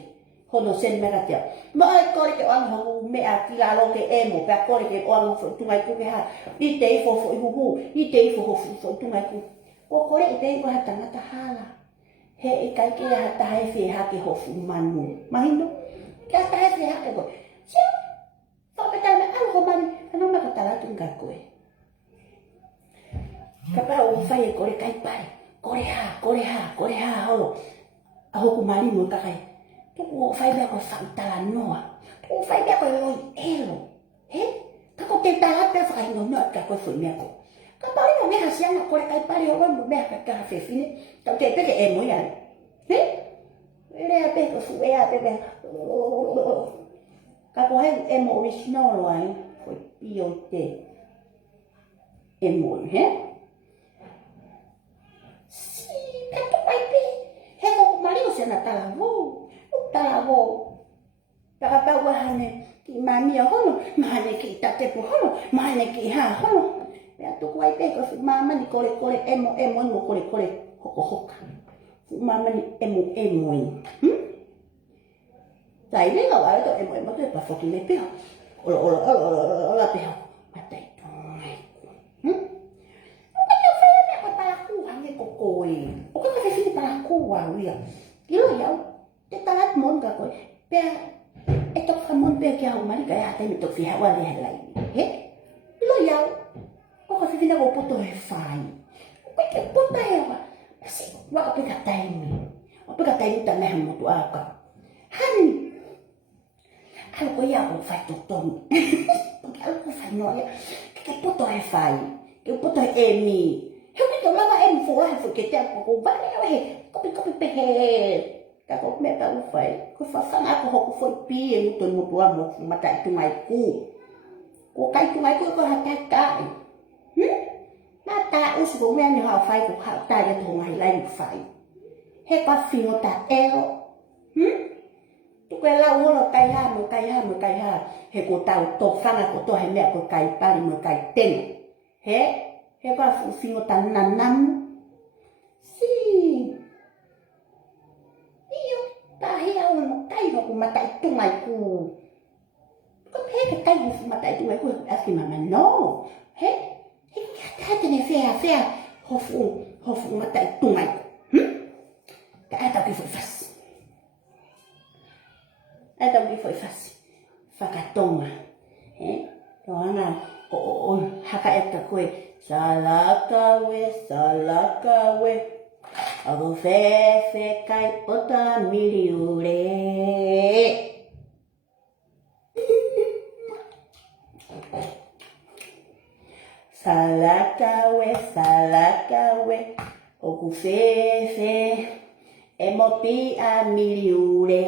hono sen me gatia ma ko ke ang ho me a ki la lo ke emo pa ko ke ang fo tu mai ku ke ha i te fo hu i te fo tu mai ku ko le te ko ha tanga ta hala he i kai ke ha ta he fe ha ke ho fu manu mahino ka ta he fe ha ke ko si fa ka ta me al ho mani no me ka ta la tu ka ko e ka pa o fa e ko le kai pai Kore ha holo. Aho kumali mo kakai. Tuku fai bia ko fantala noa. Tuku fai bia ko loi elo. He? Kako te tala pe fai no no ka ko foi me ko. Ka pali no me hasia na kore kai pali o mo me ka ka fe fine. Ka te pe ke e mo ya. He? Le a pe ko fu e a pe pe. Ka ko he e mo original line foi pio te. E mo, he? Na talavo taka pa wahane ki mami hono mane ki tate pu hono mane ki ha hono ya tu kwai pe ko mama ni kore emo mo kore hoko mama ni emo dai le la wa to emo te pa foki le pe o pe matai to o ka fa me ko para ku hange ko o ka fa fi para ku wa ria Kilo yau, te talat mon ka ko. Pe etok famon pe kya umali kaya ate mitok fi hawa le halai. He? Kilo yau. Ko ka fi na ko puto he fai. Ko ke puta he wa. Asi wa ka pika taimi. Wa pika taimi ta na mutu aka. Han. Al ko ya ko fai totom. Al ko fai no ya. Ke puto he fai. Ke puto he emi. He ko lava em fo ha fo ke te ko ba he. Kopi pehe. Kako me ta ufai. Ko fafanga ko hoko foi pi e muton mutua mo mata itu mai ku. Ko kai tu mai ku ko hata kai. Mata us go me ni ha fai ko ha ta ya to mai lai fai. He pa fino ta ero. Tu ko la uno kai ha. He ko ta to fanga ko to he me ko kai pari mo kai ten. He pa fino ta nanam. Tahia uno kai no mata itu mai ku. Ko he kai no mata itu mai ku aski mama no. He kata ne fea hofu mata itu mai. Ka ata ki foi fas. Ata ki foi fas. Fakatonga. To ana o haka eta koe salaka we. Ago fe kai pota miliure. Salaka we. Ogu fe. Emopi a miliure.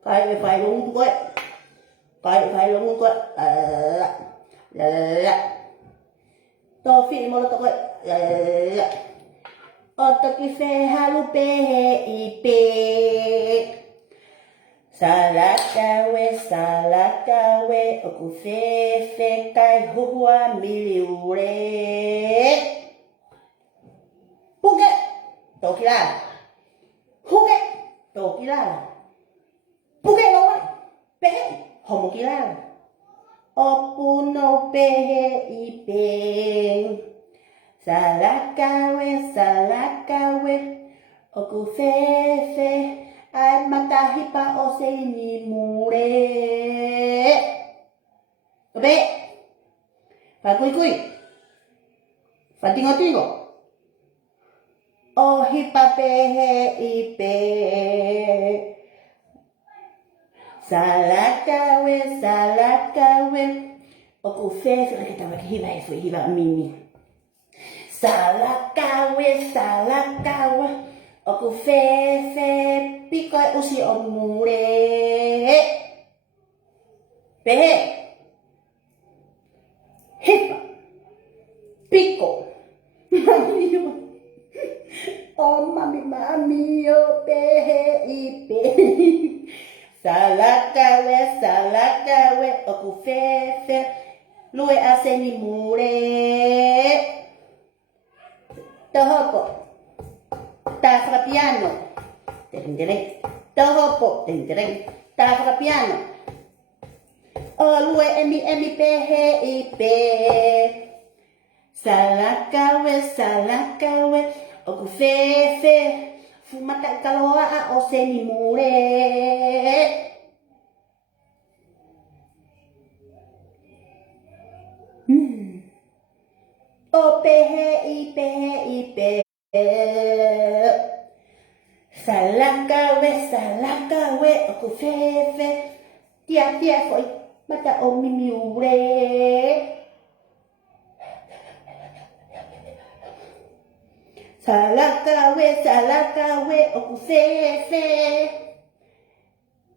Kai we fai lung koe. Phải luôn con to phi mo to to ki fe halu pe ipe salaka we oku fe kai huwa miliure huge to kila huge lo pe Homokilala. Opuno pehe ipeng. Salakawe. Okufefe. Ai matahipa oseini mure. Obe. Pakui. Fatingo. Ohipa pehe ipe. Salakawe. Okufefe. Nakatawa hiva mimi. Salakawe. Okufefe. Piko usi omure. Pehe. Hipa. Pico. Oh mami, oh pehe ipe. Salakawe, okufefe. Lue aseni mure. Tohopo. Tafra piano. Tohopo. Tafra piano. Oh lue emi pehe ipe. Salakawe, okufefe, fumata kaloa oseni mure. O pehe ipe. Salakawe, okufefe, tia foi, mata o mimiure. Salakawe, okufefe.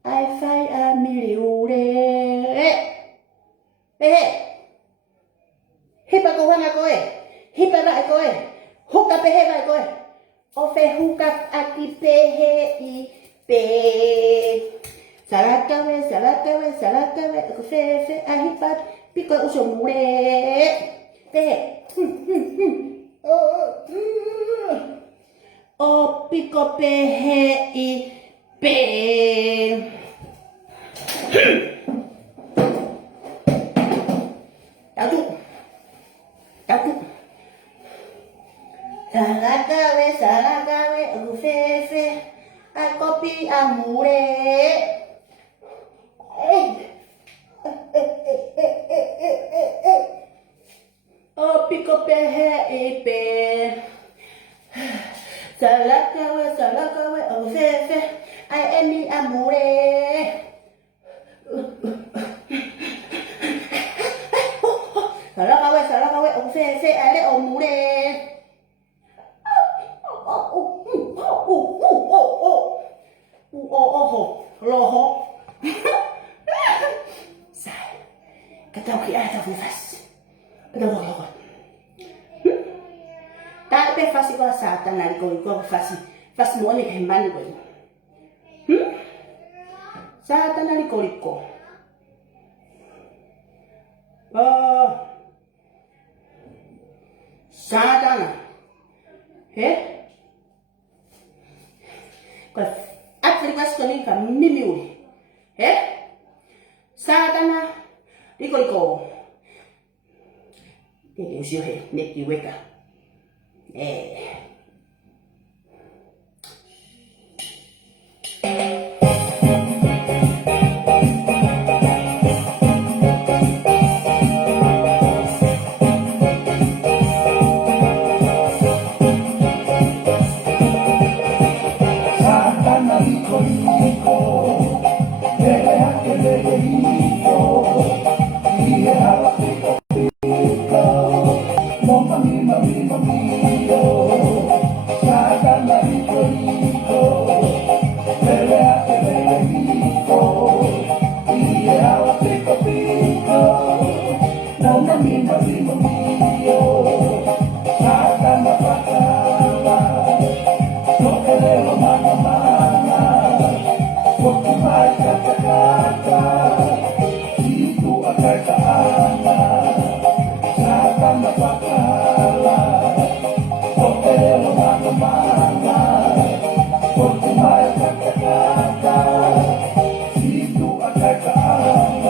I find a miliure. Hipa kohana koe. Hipa vai koe. Huka pehe vai koe. Ofe huka aki pehe ipe. Salakawe, okufefe. I hipa piko usomure. Pehe. O pico pehe ipe. Tatu. Salakawe, okufefe. A kopi amure. O pico pehe ipe. Salakawe, okufefe. Ai emi amure. Salakawe, okufefe. Ale omure. Loho. Sai. Katau ki ata fufas. Loho. Tak pe fasi ko satan na ko fasi mo ni hemani ko. Satan na ko. Satan. Ko Afrika skoni ka mimi. Satan na ko. Ele usio ne weka. Situ akan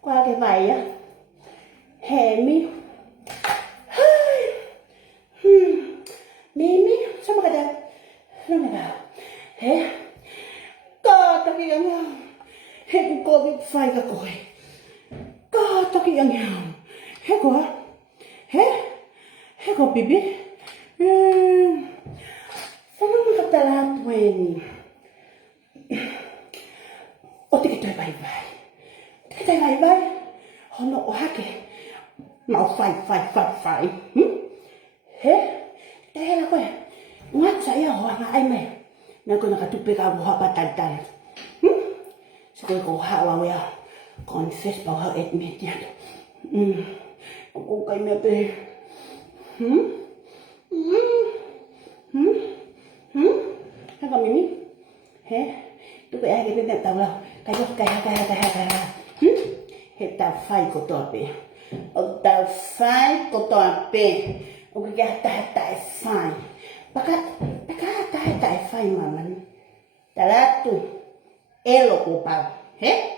Qua cái váy á, hè mi, mi, sao mà cái đó, nó mày bảo, hè, có tao kia nhau, hè cũng có bị phai cả còi, có tao kia nhau, hè có bị biết, sao nó không ta làm quên, ô thì cái tay vai, họ nộ hát kìa, màu phải, hè, đây là quên, ngắt saya họ mà anh mày, nên cô nakatupi ka buha patagtal, Siguro ko hawa ya, confess pa ha admit yan, ako kay mebe, Thấy không Mimi? Thế, tôi bị ai cái bên tàu đâu? Cái hết tàu phai của tôi bị, tàu phai của tôi bị, ông cái tàu phai, bakat phai mà mình, đã tu, elo của bao, hết,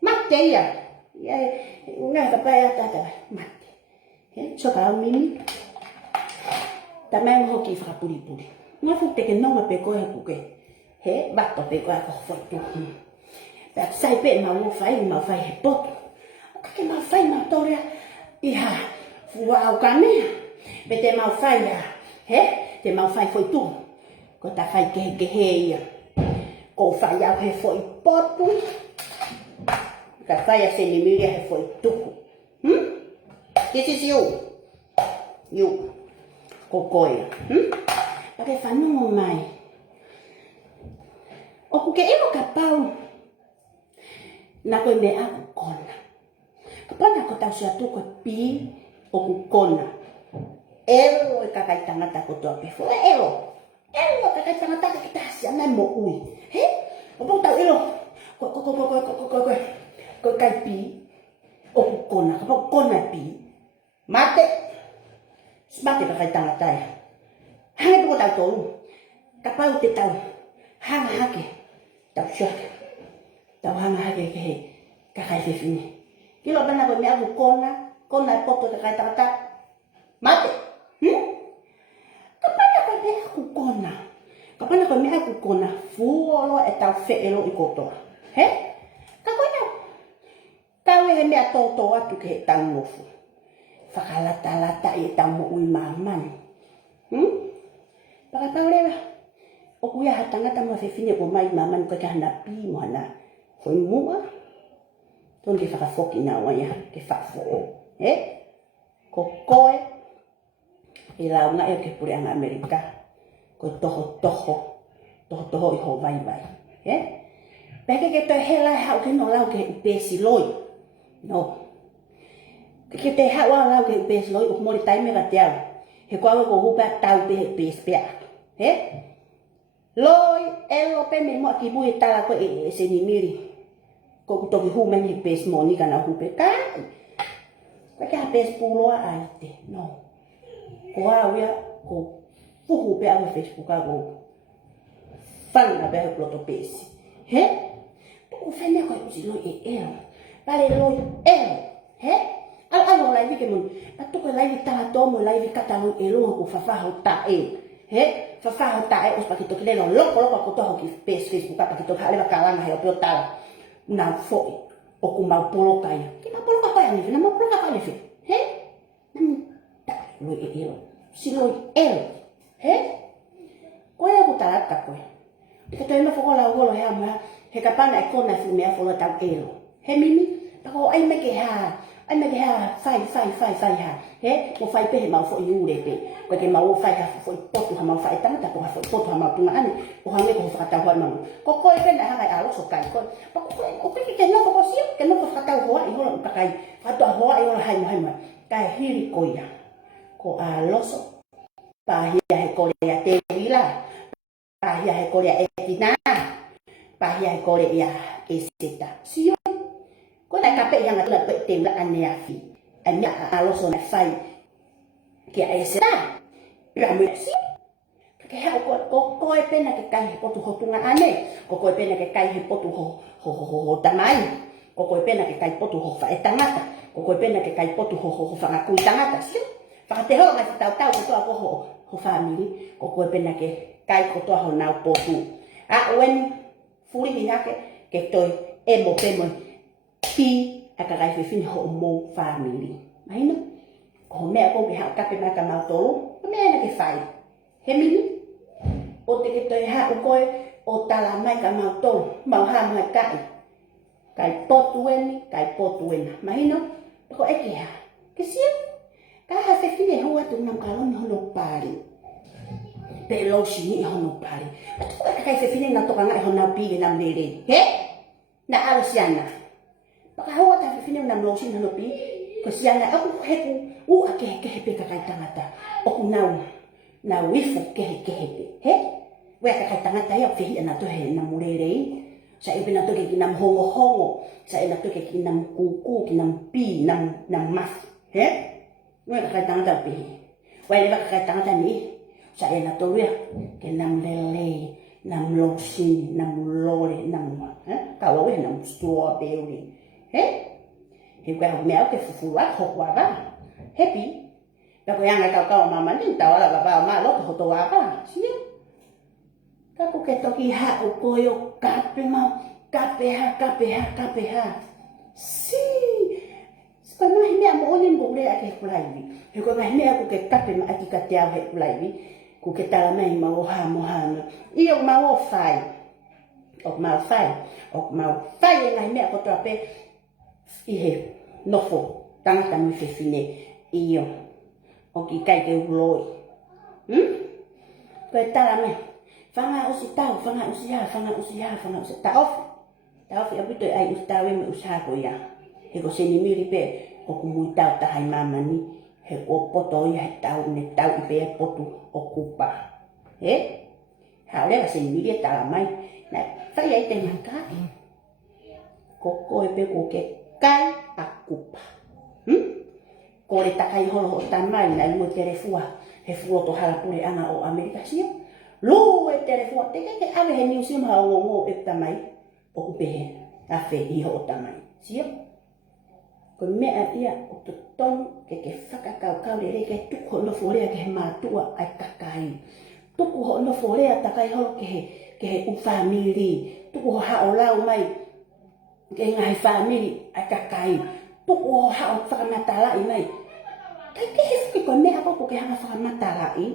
mắt chơi à, ngay cái bay ta mắt, hết, cho cả Mimi, ta mang hồ kỳ phá puli. Nga fu teke no ma pe ko e ku ke he ba to pe ko ko fo tu ta sai pe ma fai he pot ka ke ma fai ma to ya I ha fu au ka me be te ma fai ya he te ma fai foi tu ko ta fai ke he ya ko fai ya he foi pot tu ka fai ya se ni mi he foi tu this is you ko ko ya Pakai fanu mai. Aku ke emo kapau. Na ko me aku kon. kapana ko tau sia tu ko pi o ku kona. Elo e kakai tangata ko to pe fo elo. Elo kakai tangata ka kita sia na mo ui. He? O po tau elo. Ko kai pi o ku kona, ko kona pi. Mate. Mate kakai tangata ya. Hanga ko tau tolu. Kapau te tau. Hanga hake. Tau sia. Tau hanga hake ke he. Kakai fe fini. Kilo bana ko me aku kona poto kakai tangata. Mate. Kapana ko me aku kona. Kapana ko me aku kona. Fuolo e tau fe'elo i kotoa. He? Kakona. Tau e he mea toto atu ke he tau nofu. Whakalata i tau mo ui mamani. Pakatau lewa. O kuia hatangata mo fefine ko mai mamani ko ka hana pi mo hana. Hoi mua. Ton ke whakafoki na waya. Ke whakafo. He? Ko koe. E launga e ke pure anga Amerika. Ko toho i ho vai. He? Peke ke toi hela hau ke no lau ke upesi loi. No. Ke te hau lau ke upesi loi o mori taime ka te au. He koe ko hupa tau pe he pesi pea. He? Loi elo pe me mo ki bui tala ko e se ni miri. Ko toki hu men he pesi mo ni kana hupe kai. Peke ha pesi puloa ai te. No. Ko awia ko fuhu pe au Facebook a ko. Fana pe he ploto pesi. He? Tuku fene ko usi loi e elo. Pale loi elo. He? Al laivi ke mun. Patuko laivi tala tomo laivi kata loi elo ko fafaho ta e. He? Fafaho ta e os pakito ke lelo loko ko toho ki pes Facebook pa pakito hale bakalanga he o tala. Na foi. O ku mau polo kai. Ki mau polo kai ni, na mau polo kai ni. He? Ta loi e elo. Si loi elo. He? Ko e ko tala ka ko. Ika toi ma foko la wolo he ama he kapana e kona fu me afolo tau elo. He mimi? Pako ai me ke ha. Ai me ke ha fai ha. He? Mo fai pe he mau fo iure pe. Ko ke mau fai ha fo potu ha mau fai tangata ko ha fo potu ha mau tunga ane. O ha me ko fa tau ho mau. Ko ko e pena ha kai alo so kai ko. Pako ko ke no ko sio, ke no ko fa tau ho ai ho ka kai. Fa to ho ai ho hai mai. Kai hiri ko ya. Ko alo so. Pa hi he ko ya te vila. Pahia he korea e tina. Pahia he korea ya eseta. Sio. Ko na kape yang atula pe tembla ane afi. Anya aloso na fai. Ke eseta. Pira mo si. Ke ha ko e pena ke kai potu ho tunga ane. Ko e pena ke kai he potu ho tamai. Ko e pena ke kai potu ho fa etangata. Ko e pena ke kai potu ho fa ngaku tangata. Sio. Fa te ho ngai tau ko ho family. Ko e pena ke kai ko toa ho nau potu. A wen furi ni hake ke toi e mo pe mo pi a ka kai fin ho mo family. Mai no. Ko me ko ke ha ka pe ma ka mau tolu. Me na ke fai. He mini. O te ke toi ha o koe o tala mai ka mau tolu. Mau ha mai kai. Kai potu en, kai potu en. Mai no. Ko e ke ha. Ke sia. Ka ha fe fin ho atu nam ka lo no lo pari. Pe lo sini hono pari. Atu ka kai se fini na toka ngai hona pi na mere. He? Na alsiana. Paka hawa ta fini na lo sini hono pi. Ko siana aku heku u ake pe ka kai tangata. O na wifu ke pe. He? We ka kai tangata ya fi na to he na murere. Sa ibe na to ke na hongo. Sa ina to ke na kuku na pi na mas. He? We ka kai tangata pi. We le ka kai tangata ni. Saya na toria ke nam lele, nam losin, nam lore, nam kawa we nam strawberry. He? He kwa mea ke fufua hokwa ba. Happy. Ka ko yang ka mama ni tawa la ba ma lo ko to wa ba. Sia. Ka ko ke toki ha o koyo kape ha. Si. Kana hime mo onin bo le ake kulaivi. He ko hime ko ke kape ma akika te au he kulaivi. Ku ke tala mai mohana. Iyo mau fai. Ok mau fai e ngai mea kotoa pe ihe nofo. Tangata mi fefine. Iyo. Ok kai ke uloi. Ko e tala mai. Fanga usi tau. Ta ofi. Ta ofi abito ai usi tau e me usaha ko ya. he ko seni miri pe o ku mui tau tahai mamani he o poto ia he tau ne tau i pe potu o kupa he hao le seni miri e tala mai na whai ai te makai ko koe pe ko ke kai a kupa ko le takai holo o tamai na lua te refua he fua to hala pure anga o Amerika sia lu e te refua te ke ave he New Zealand ha o e tamai o ku pehe a fe i ho o tamai sia ko mea ia o to ton ke whakakau le ke tuku no forea ke he mātua ai kakai tuku ho no forea takai holo ke he u family tuku ho hao lau mai ke ngai family ai kakai tuku ho hao whakamatala i mai ke he ko mea ko ke hanga whakamatala i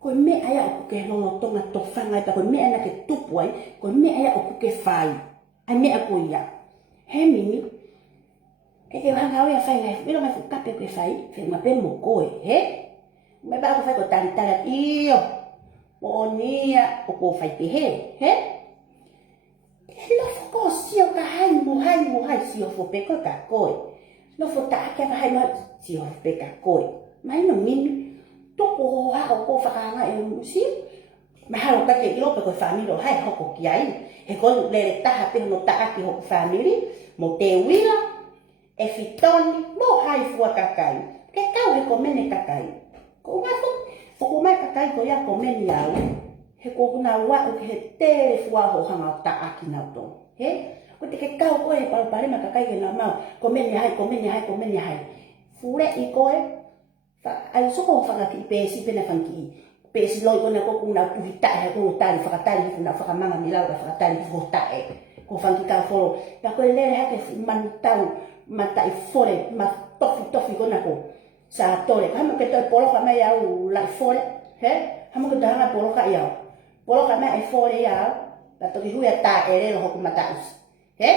ko mea ia o ke lolo tonga to whangai ta ko mea na ke tupu ai ko mea ia o ke whai ai mea ko ia he mini ke hanga o ia whai ngai wilo mai fukape ke whai whi ma pe mo koe he me ba ko whai ko tari tala iyo mo nia o ko whai pe he no fo sio ka hai mo hai sio fo pe ko ka koe no fo ta ka hai mo sio pe ka koe mai no min to ko ha ko fa ka nga e mo si ma ha ka ke lo pe ko family hai ho ko ki ai e ko le ta ha pe no ta ki ho family mo te wila e fitoni mo hai fu ka kai ke ka o ko mene ka kai ko nga ko mai ka kai ko ya ko mene ya he ko na wa o he te fua ho hanga ta aki na to he ko te ke ka ko e pa ma ka kai na ma ko mene hai fure i ko e ai so ko fa ki pe si pe na fanki pe si lo ko na ko na pu ta he ko ta ri fa ta ri na fa manga mi la fa ta ri fo ta e ko fanki ka fo ta ko le ha ke man tau ma ta i fore ma tofi ko na ko sa tole ka mo ke to polo ka me ya u la fore he ha mo ke ta na polo ka ya polo ka me ai fore ya la to ki hu ya ta e le ho ko mata he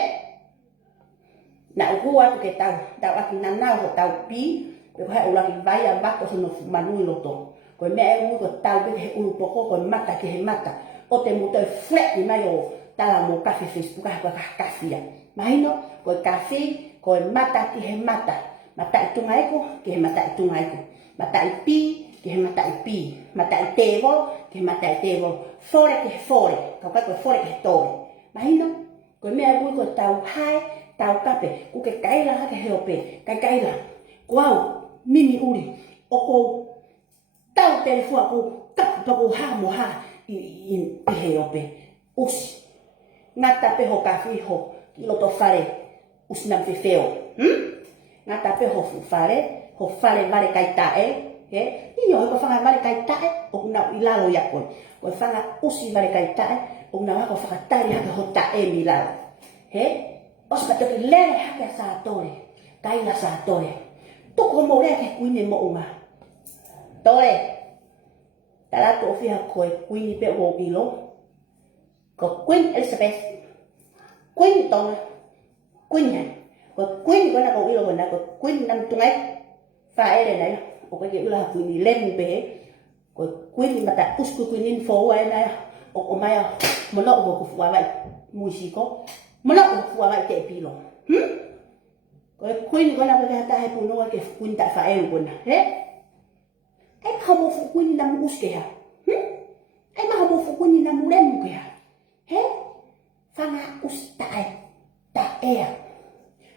na u wa ke ta aki na na ho ta pi ko ha ula ki vai a bato no manu lo to ko me e ko ta be he u poko ko mata ke he mata o te mo to fre ni mai o ta la mo ka Facebook ka fia mai no ko kafe ko mata ki he mata tu ngai ko ke mata tu ngai ko mata I pi ke mata I pi mata I tevo ke mata I tevo fore ke fore ko fore ke tore mai no ko me ai ko tau hai tau kape ku ke kai la ke heope kai la wow mimi uri o ko tau telefua ko tap to ko ha mo ha i heope usi ngata pe ho kafi ho kilo to fare usna pe feo ngata pe ho fare vale kai tae he iyo ko fanga vale kai tae o na ilalo ya ko fanga usi vale kai tae o na ko fanga tari ha ho tae milalo he os ka to le ha ka sa tore kai la sa tore to ko mo le ke kuine mo uma tore tala to fi ha ko kuine pe o ilo ko Queen Elizabeth Queen tong Queen ko Queen ko na ko ilo na ko Queen nam tungai fa ele na o ko ilo ha Queen len be ko Queen mata usku Queen fo wa na o mai mo no ko fu wa musiko mo no ko fu wa te pilo ko Queen ko na ko ta he puno ke Queen ta fa ele ko na he ai ka mo fu Queen nam uske ha ai ma mo fu Queen nam len ko ha he fanga ustai ta ea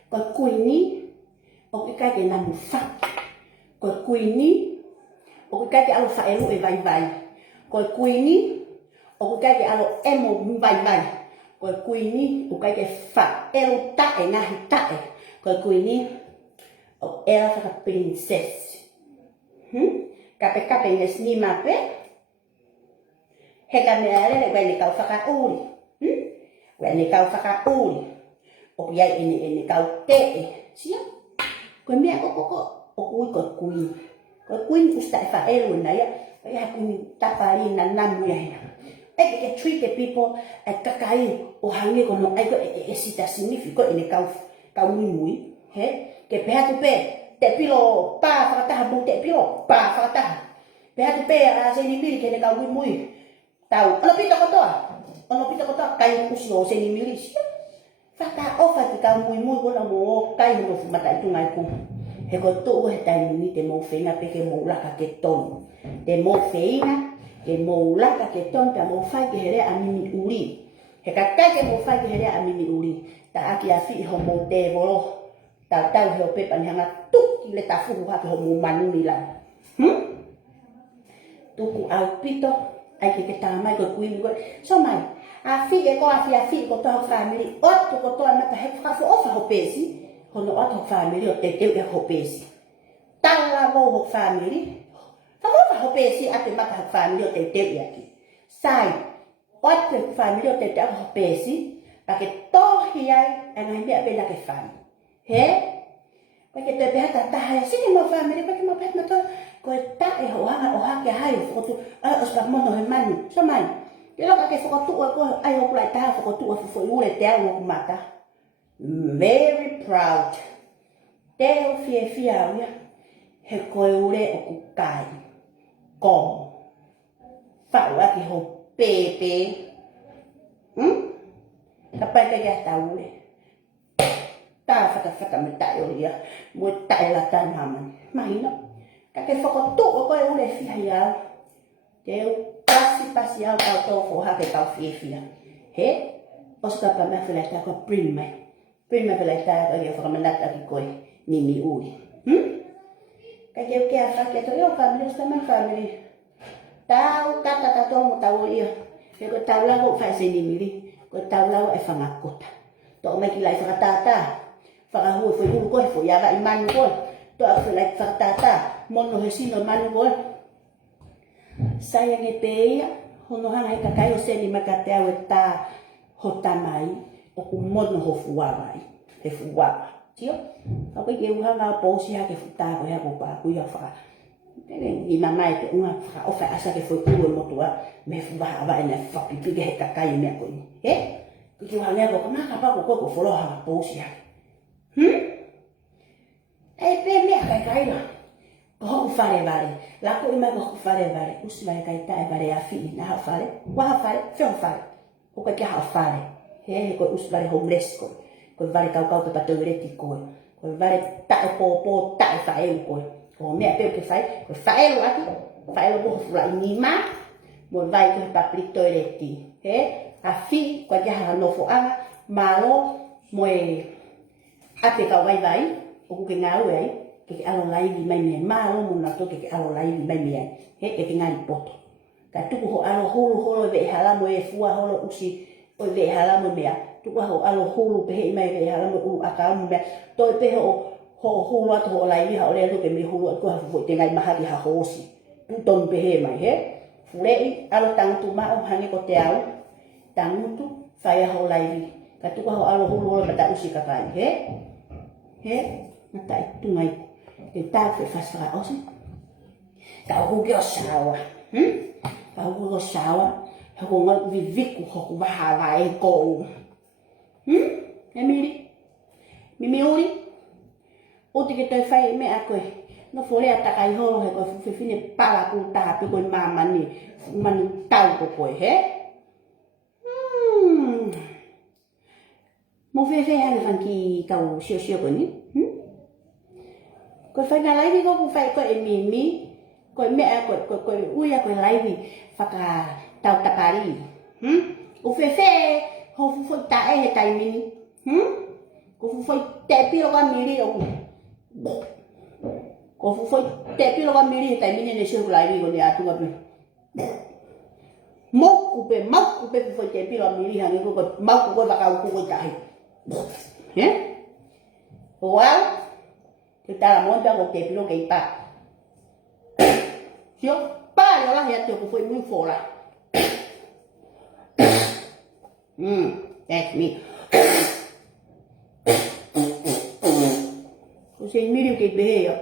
ko kuini o ka ke na mufa ko kuini o ka ke alo fa elu e vai ko kuini o ka ke alo emo vai ko kuini o ka ke fa elu ta e na ta e ko kuini o era fa princess kape nes ni mape he ka me ale le vai ka fa ka uri When kau faka uli, o ia ini kau te sia. Ko me ko kuin usta fa elu na ya kuin tapali na namu ya. Ke treat the people at kakai o hangi ko no ai ko sita significo ini kau mui he ke pe tu pe te pilo pa fa ta bu te pilo pa fa ta. Pe tu pe a se ni mil ke ne kau mui. Tau, ano pito ko to? Ano pito ko to? Kayo kusyo se ni milis. Whakaofa ki ka mui ko na mo kai mo fumatai tu ngai ku. He ko tu he tai ni te mo whenga peke mo laka ke tonu. Te mo whenga, ke mo laka ke tonu, ta mo whai ke here a mimi uri. He ka kai ke mo whai ke here a mimi uri. Ta aki a whi ho mo te voro. Ta tau he o pepa ni hanga tuki le ta fuhu hake ho mo manu ni lai. Tuku au pito, ai ke tamai ko kuini ko. So mai, a whi e ko a whi ko toha family, otu ko toha mata he whakafu ofa ho pesi. Hono oto family o te teu e ho pesi. Tala mo ho family. Whakafu ho pesi a te mata ho family o te teu e aki. Sai, oto family o te teu ho pesi, pa ke tohi ai, e ngai mea pela ke family. He? Koe ke te pehata taha e sini mo family, koe ke mo pehata mato, koe ta e ho hanga o hake hai o whakotu, o spak mono he manu. So mai, te loka ke whakotu o koe, ai o kulai taha whakotu o fufo i ule te au o kumata. Very proud. Te o fie awia, he koe ule o kukai. Kom. Whau aki ho pepe. Ka pai ka kia tau ule. Tā whaka me tai o ia. Mo tai la tai mamani. Mahina. Ka te whakotu o koe ule fia ia. Te o pasi au tau tō fo hake tau fia. He? Oska pa mea whilai tā koe bring mai. Pwede me pelai tae ka kia whakamanata ki koe nimi ui. Ka keu kia whakia to eo family, sta man family. Tau kata tato mo tau ia. Keu koe tau lau whai se nimi ri. Koe tau lau e whangakota. Tō mai ki lai whakatata. Whakahua whai uru koe, whai ara i manu koe. Tō a whai whakatata. Mono he sino manu koe. Saia nge te ia. Hono hanga he kakai o seni maka te au e tā hota mai. O ku mono ho fuawai, he fuawa. Tio? Ka koe ke uhanga o pōsi hake futaa koe hako pā kuia whaka. I mamai te unga whaka ofa asa ke whai kuru motua me fuwaha awa ene whapipike he kakai mea koe. He? Koe ke uhanga ko maka pako koe ko wholoha hanga pōsi hake. E pe mea kai kai la. Ko hoku whare ware. Lako ima ko hoku whare ware. Usi wai kai tae ware a whii. Na hao whare. Waha whare. Whio whare. O koe kia hao whare. He koe usi ware homeless koe. Koe ware kau pe patau reti koe. Koe ware tae pōpō tae whaelu koe. Ko mea peo ke whai. Koe whaelu aki. Whaelu koe hofura i nima. Mo vai koe paprito reti. He? A whi koe kia haha nofo anga. Malo moe ape kau vai. O kuke ngā ue ai. Ke alo laivi mai mea. Malo muna to ke alo laivi mai mea. He? Ke ngāri poto. Ka tuku ho alo hulu holo ve halamo e fua holo usi. O ve halamo mea, tuku ho alo hulu pehe mai ve halamo u akamu mea, toi pehe o hulu atu ho laivi ha o lea luke me hulu atu ha fufu te ngai mahari ha hosi. Puton pehe mai he. Furei alo tangutu mao hange ko te au. Tangutu whaia ho laivi. Ka tuku ho alo hulu holo mata usi kakai he. He? Mata i tungai. E tāu fe whasara osi. Ka uhuki o sawa. Ka uhuki o sawa. Hako ngal viviku hoku wahawa e kou. Emiri? Mimi uri? O te ke toi whai mea koe. No wholea takai horo he koe fuwhine pala ku taha pe koe mamani. Manu tau ko koe he. Mo whewhe hanga whanki kau sio koe ni? Koe whai ngā laivi koku whai koe e mimi. Koe mea koe uia koe laivi whaka tau takari. O whewhe ho fufoi tae he taimini. Ko fufoi te piro ka miri o ku. Ko fufoi te piro ka miri he taimini ne siru laivi ko ne atunga pe. Moku pe fufoi te piro ka miri hangi ko mauku koe waka uku koe tahi. He? O wau? Te tala monta ko te piro kei pa. Sio? Pa yo la hea te o fufoi mui fora. That's me. Você é milho que veio.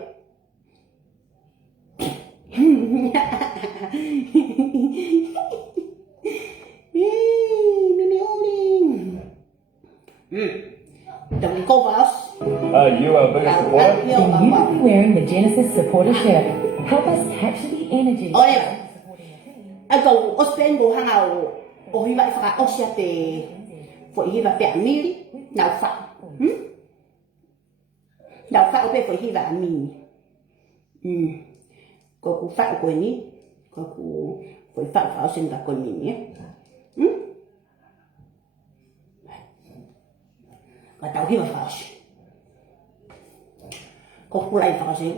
Então, ficou voz. You are bigger support. Then you will be wearing the Genesis supporter shirt. Help us capture the energy. Olha, agora os pengos hangau. O hiwa whaka osia te Foi hiva pe amili, não fa. Não fa o pe foi hiva amini. Koku fa ko ni, koku foi fa sen ka ko ni. Ka tau hiva fa. Koku lai fa se,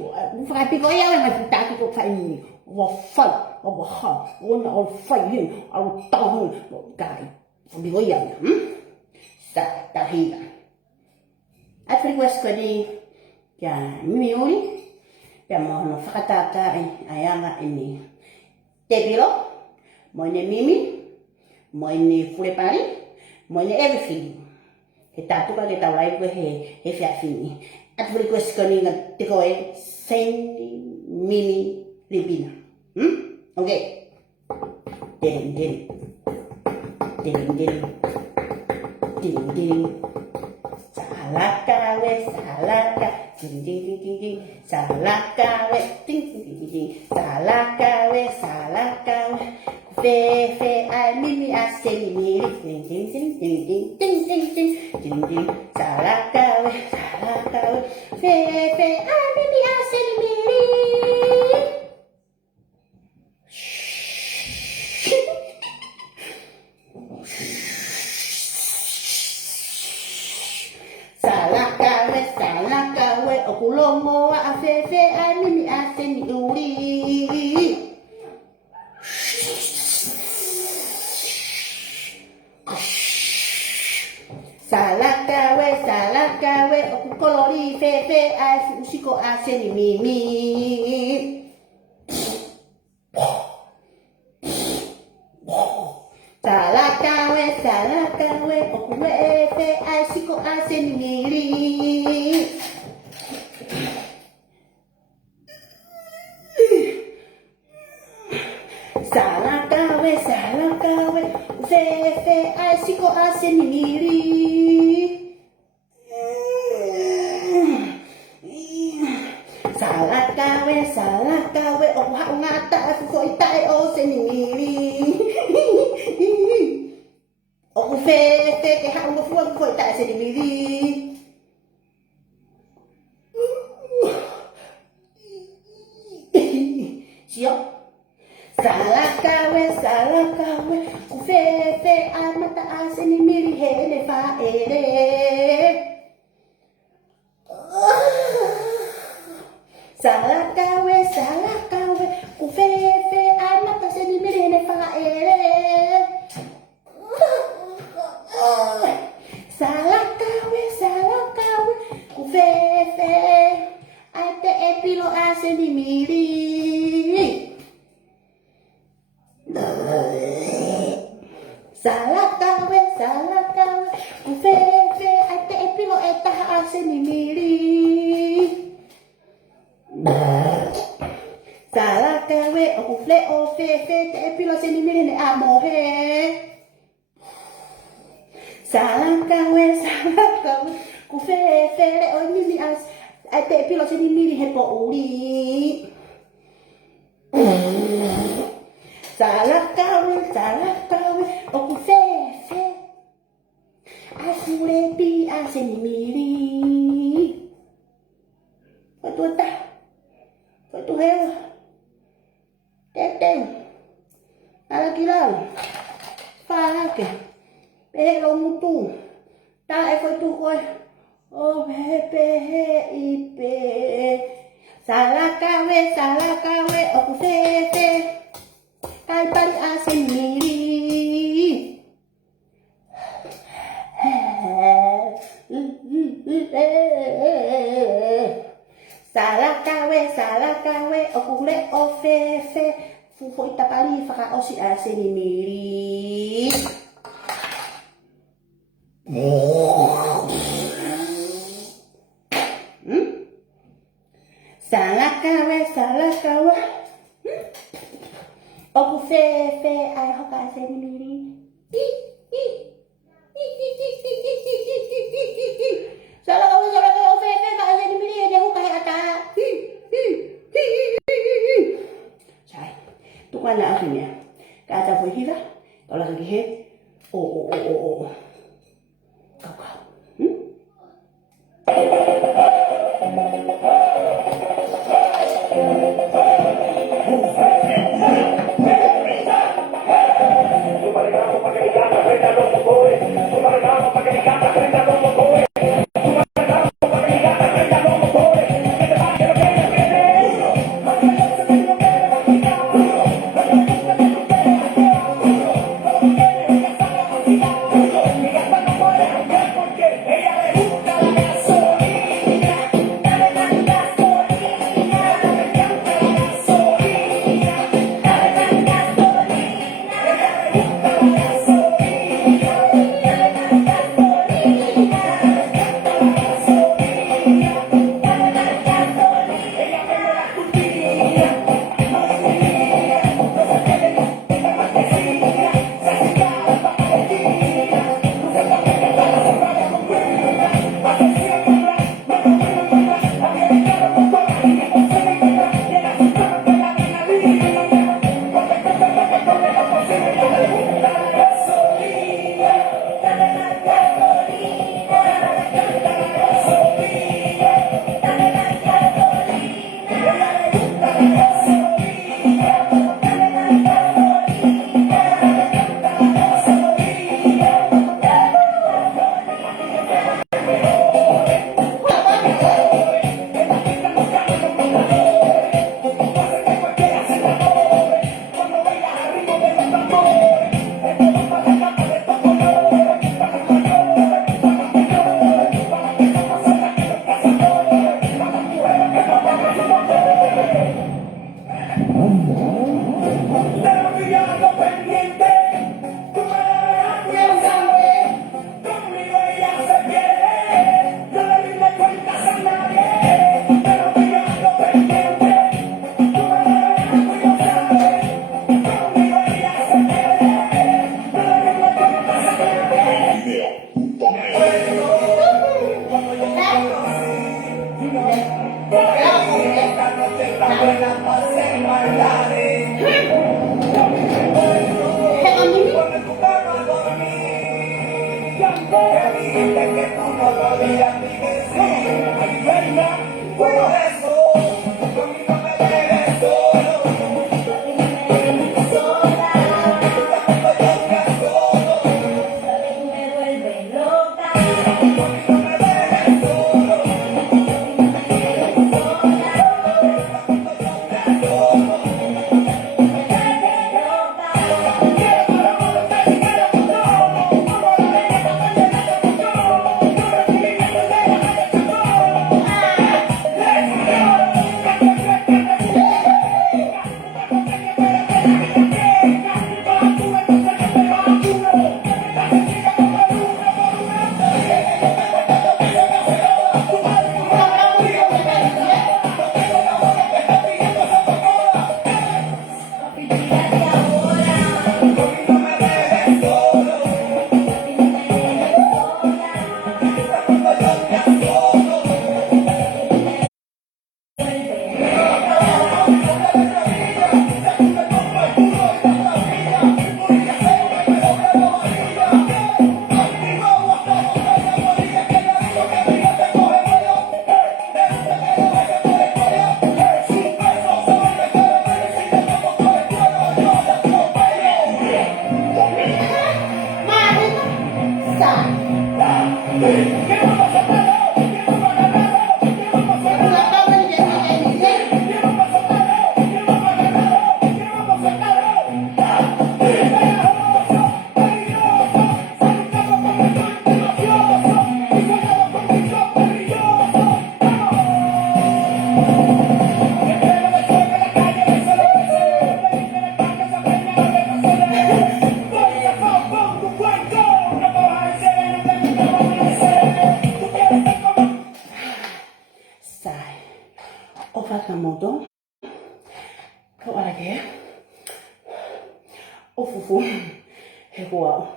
fa pi ko ya ma ta ki ko fa ni. Wo fa, wo ha, wo na o fa yin, o ta hu, gai. Bi ko ya. Sa ta hiva. Atri questo di miuli abbiamo una fatata ayanga ini tebilo moine mimi moine fulepari moine everything kita tu kan kita mulai gue he fini atri questo di tiko sendi mini libina oke ding ding ding ding ding ding salaka we salaka ding ding ding ding ding salaka we ding ding ding ding salaka we fe ai mimi ase mimi ding ding ding ding ding ding ding ding ding ding salaka we fe ai mimi ase mimi salaka we okulongo wa afefe animi aseni uri salaka we okukolori fefe usiko aseni mimi salaka we okuwefe asiko aseni miri salaka we fefe asiko aseni miri salaka we okuhaungata afuko itai oseni miri Oku fefe ke haunga fuang ko ita se dimiri. Siap. Salaka we ku fefe amata aseni miri hele fa ere. Salaka we ku fefe amata aseni miri hele fa ere. Salaka we ku fefe ate epilo aseni miri. Salaka we ku fefe ate epilo eta aseni miri. Salaka we ku fle o fefe te epilo aseni miri ne amohe. Salaka we ku fefe le o mimi as ate pilo se ni miri he po uri salaka we o ku fefe asure pi ase ni miri tu he tete ala kilau fa ke pero mutu ta e foi tu coi o pepe ipe salaka we o fefe kai pari asen miri salaka we o kule o fefe fu foi tapari fa osi asen miri salaka we oku fefe ai hoka aseni miri salaka we o fefe ka aseni miri de hoka ata sai tu kana asini ka ta foi hiva ola ke he o Pero pillando pendiente, tú me dejas, quién sabe. Conmigo ella se quiere, no le rinde cuentas a nadie. Pero pillando pendiente, tú me dejas, quién sabe. Conmigo ella se quiere, no le rinde cuentas a nadie. Cuando yo te conocí, esta noche está buena para hacer maldades. Cuando tu cama dormí, me dijiste que tú no podías vivir sin mi reina. Bueno, eso, conmigo me dejes solo. Cuando yo te solo, conmigo me dejes solo. Moto, kau ada ke? Fufu, wow,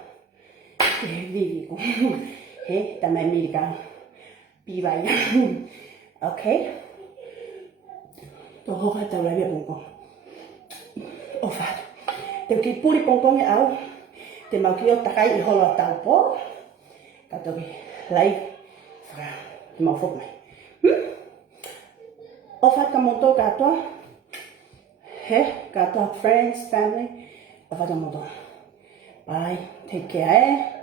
vivi, tamai milika, pibai, okay? Tôi không tàu lại việc bông bông. Phát, tôi kêu puri bông bông áo, tôi mau kêu takai ihò lọt tàu po, cả tôi lấy, mau phục mày. Phát cả một tô cả tô, cả tô friends, family, phát cả một tô. Bye, take care.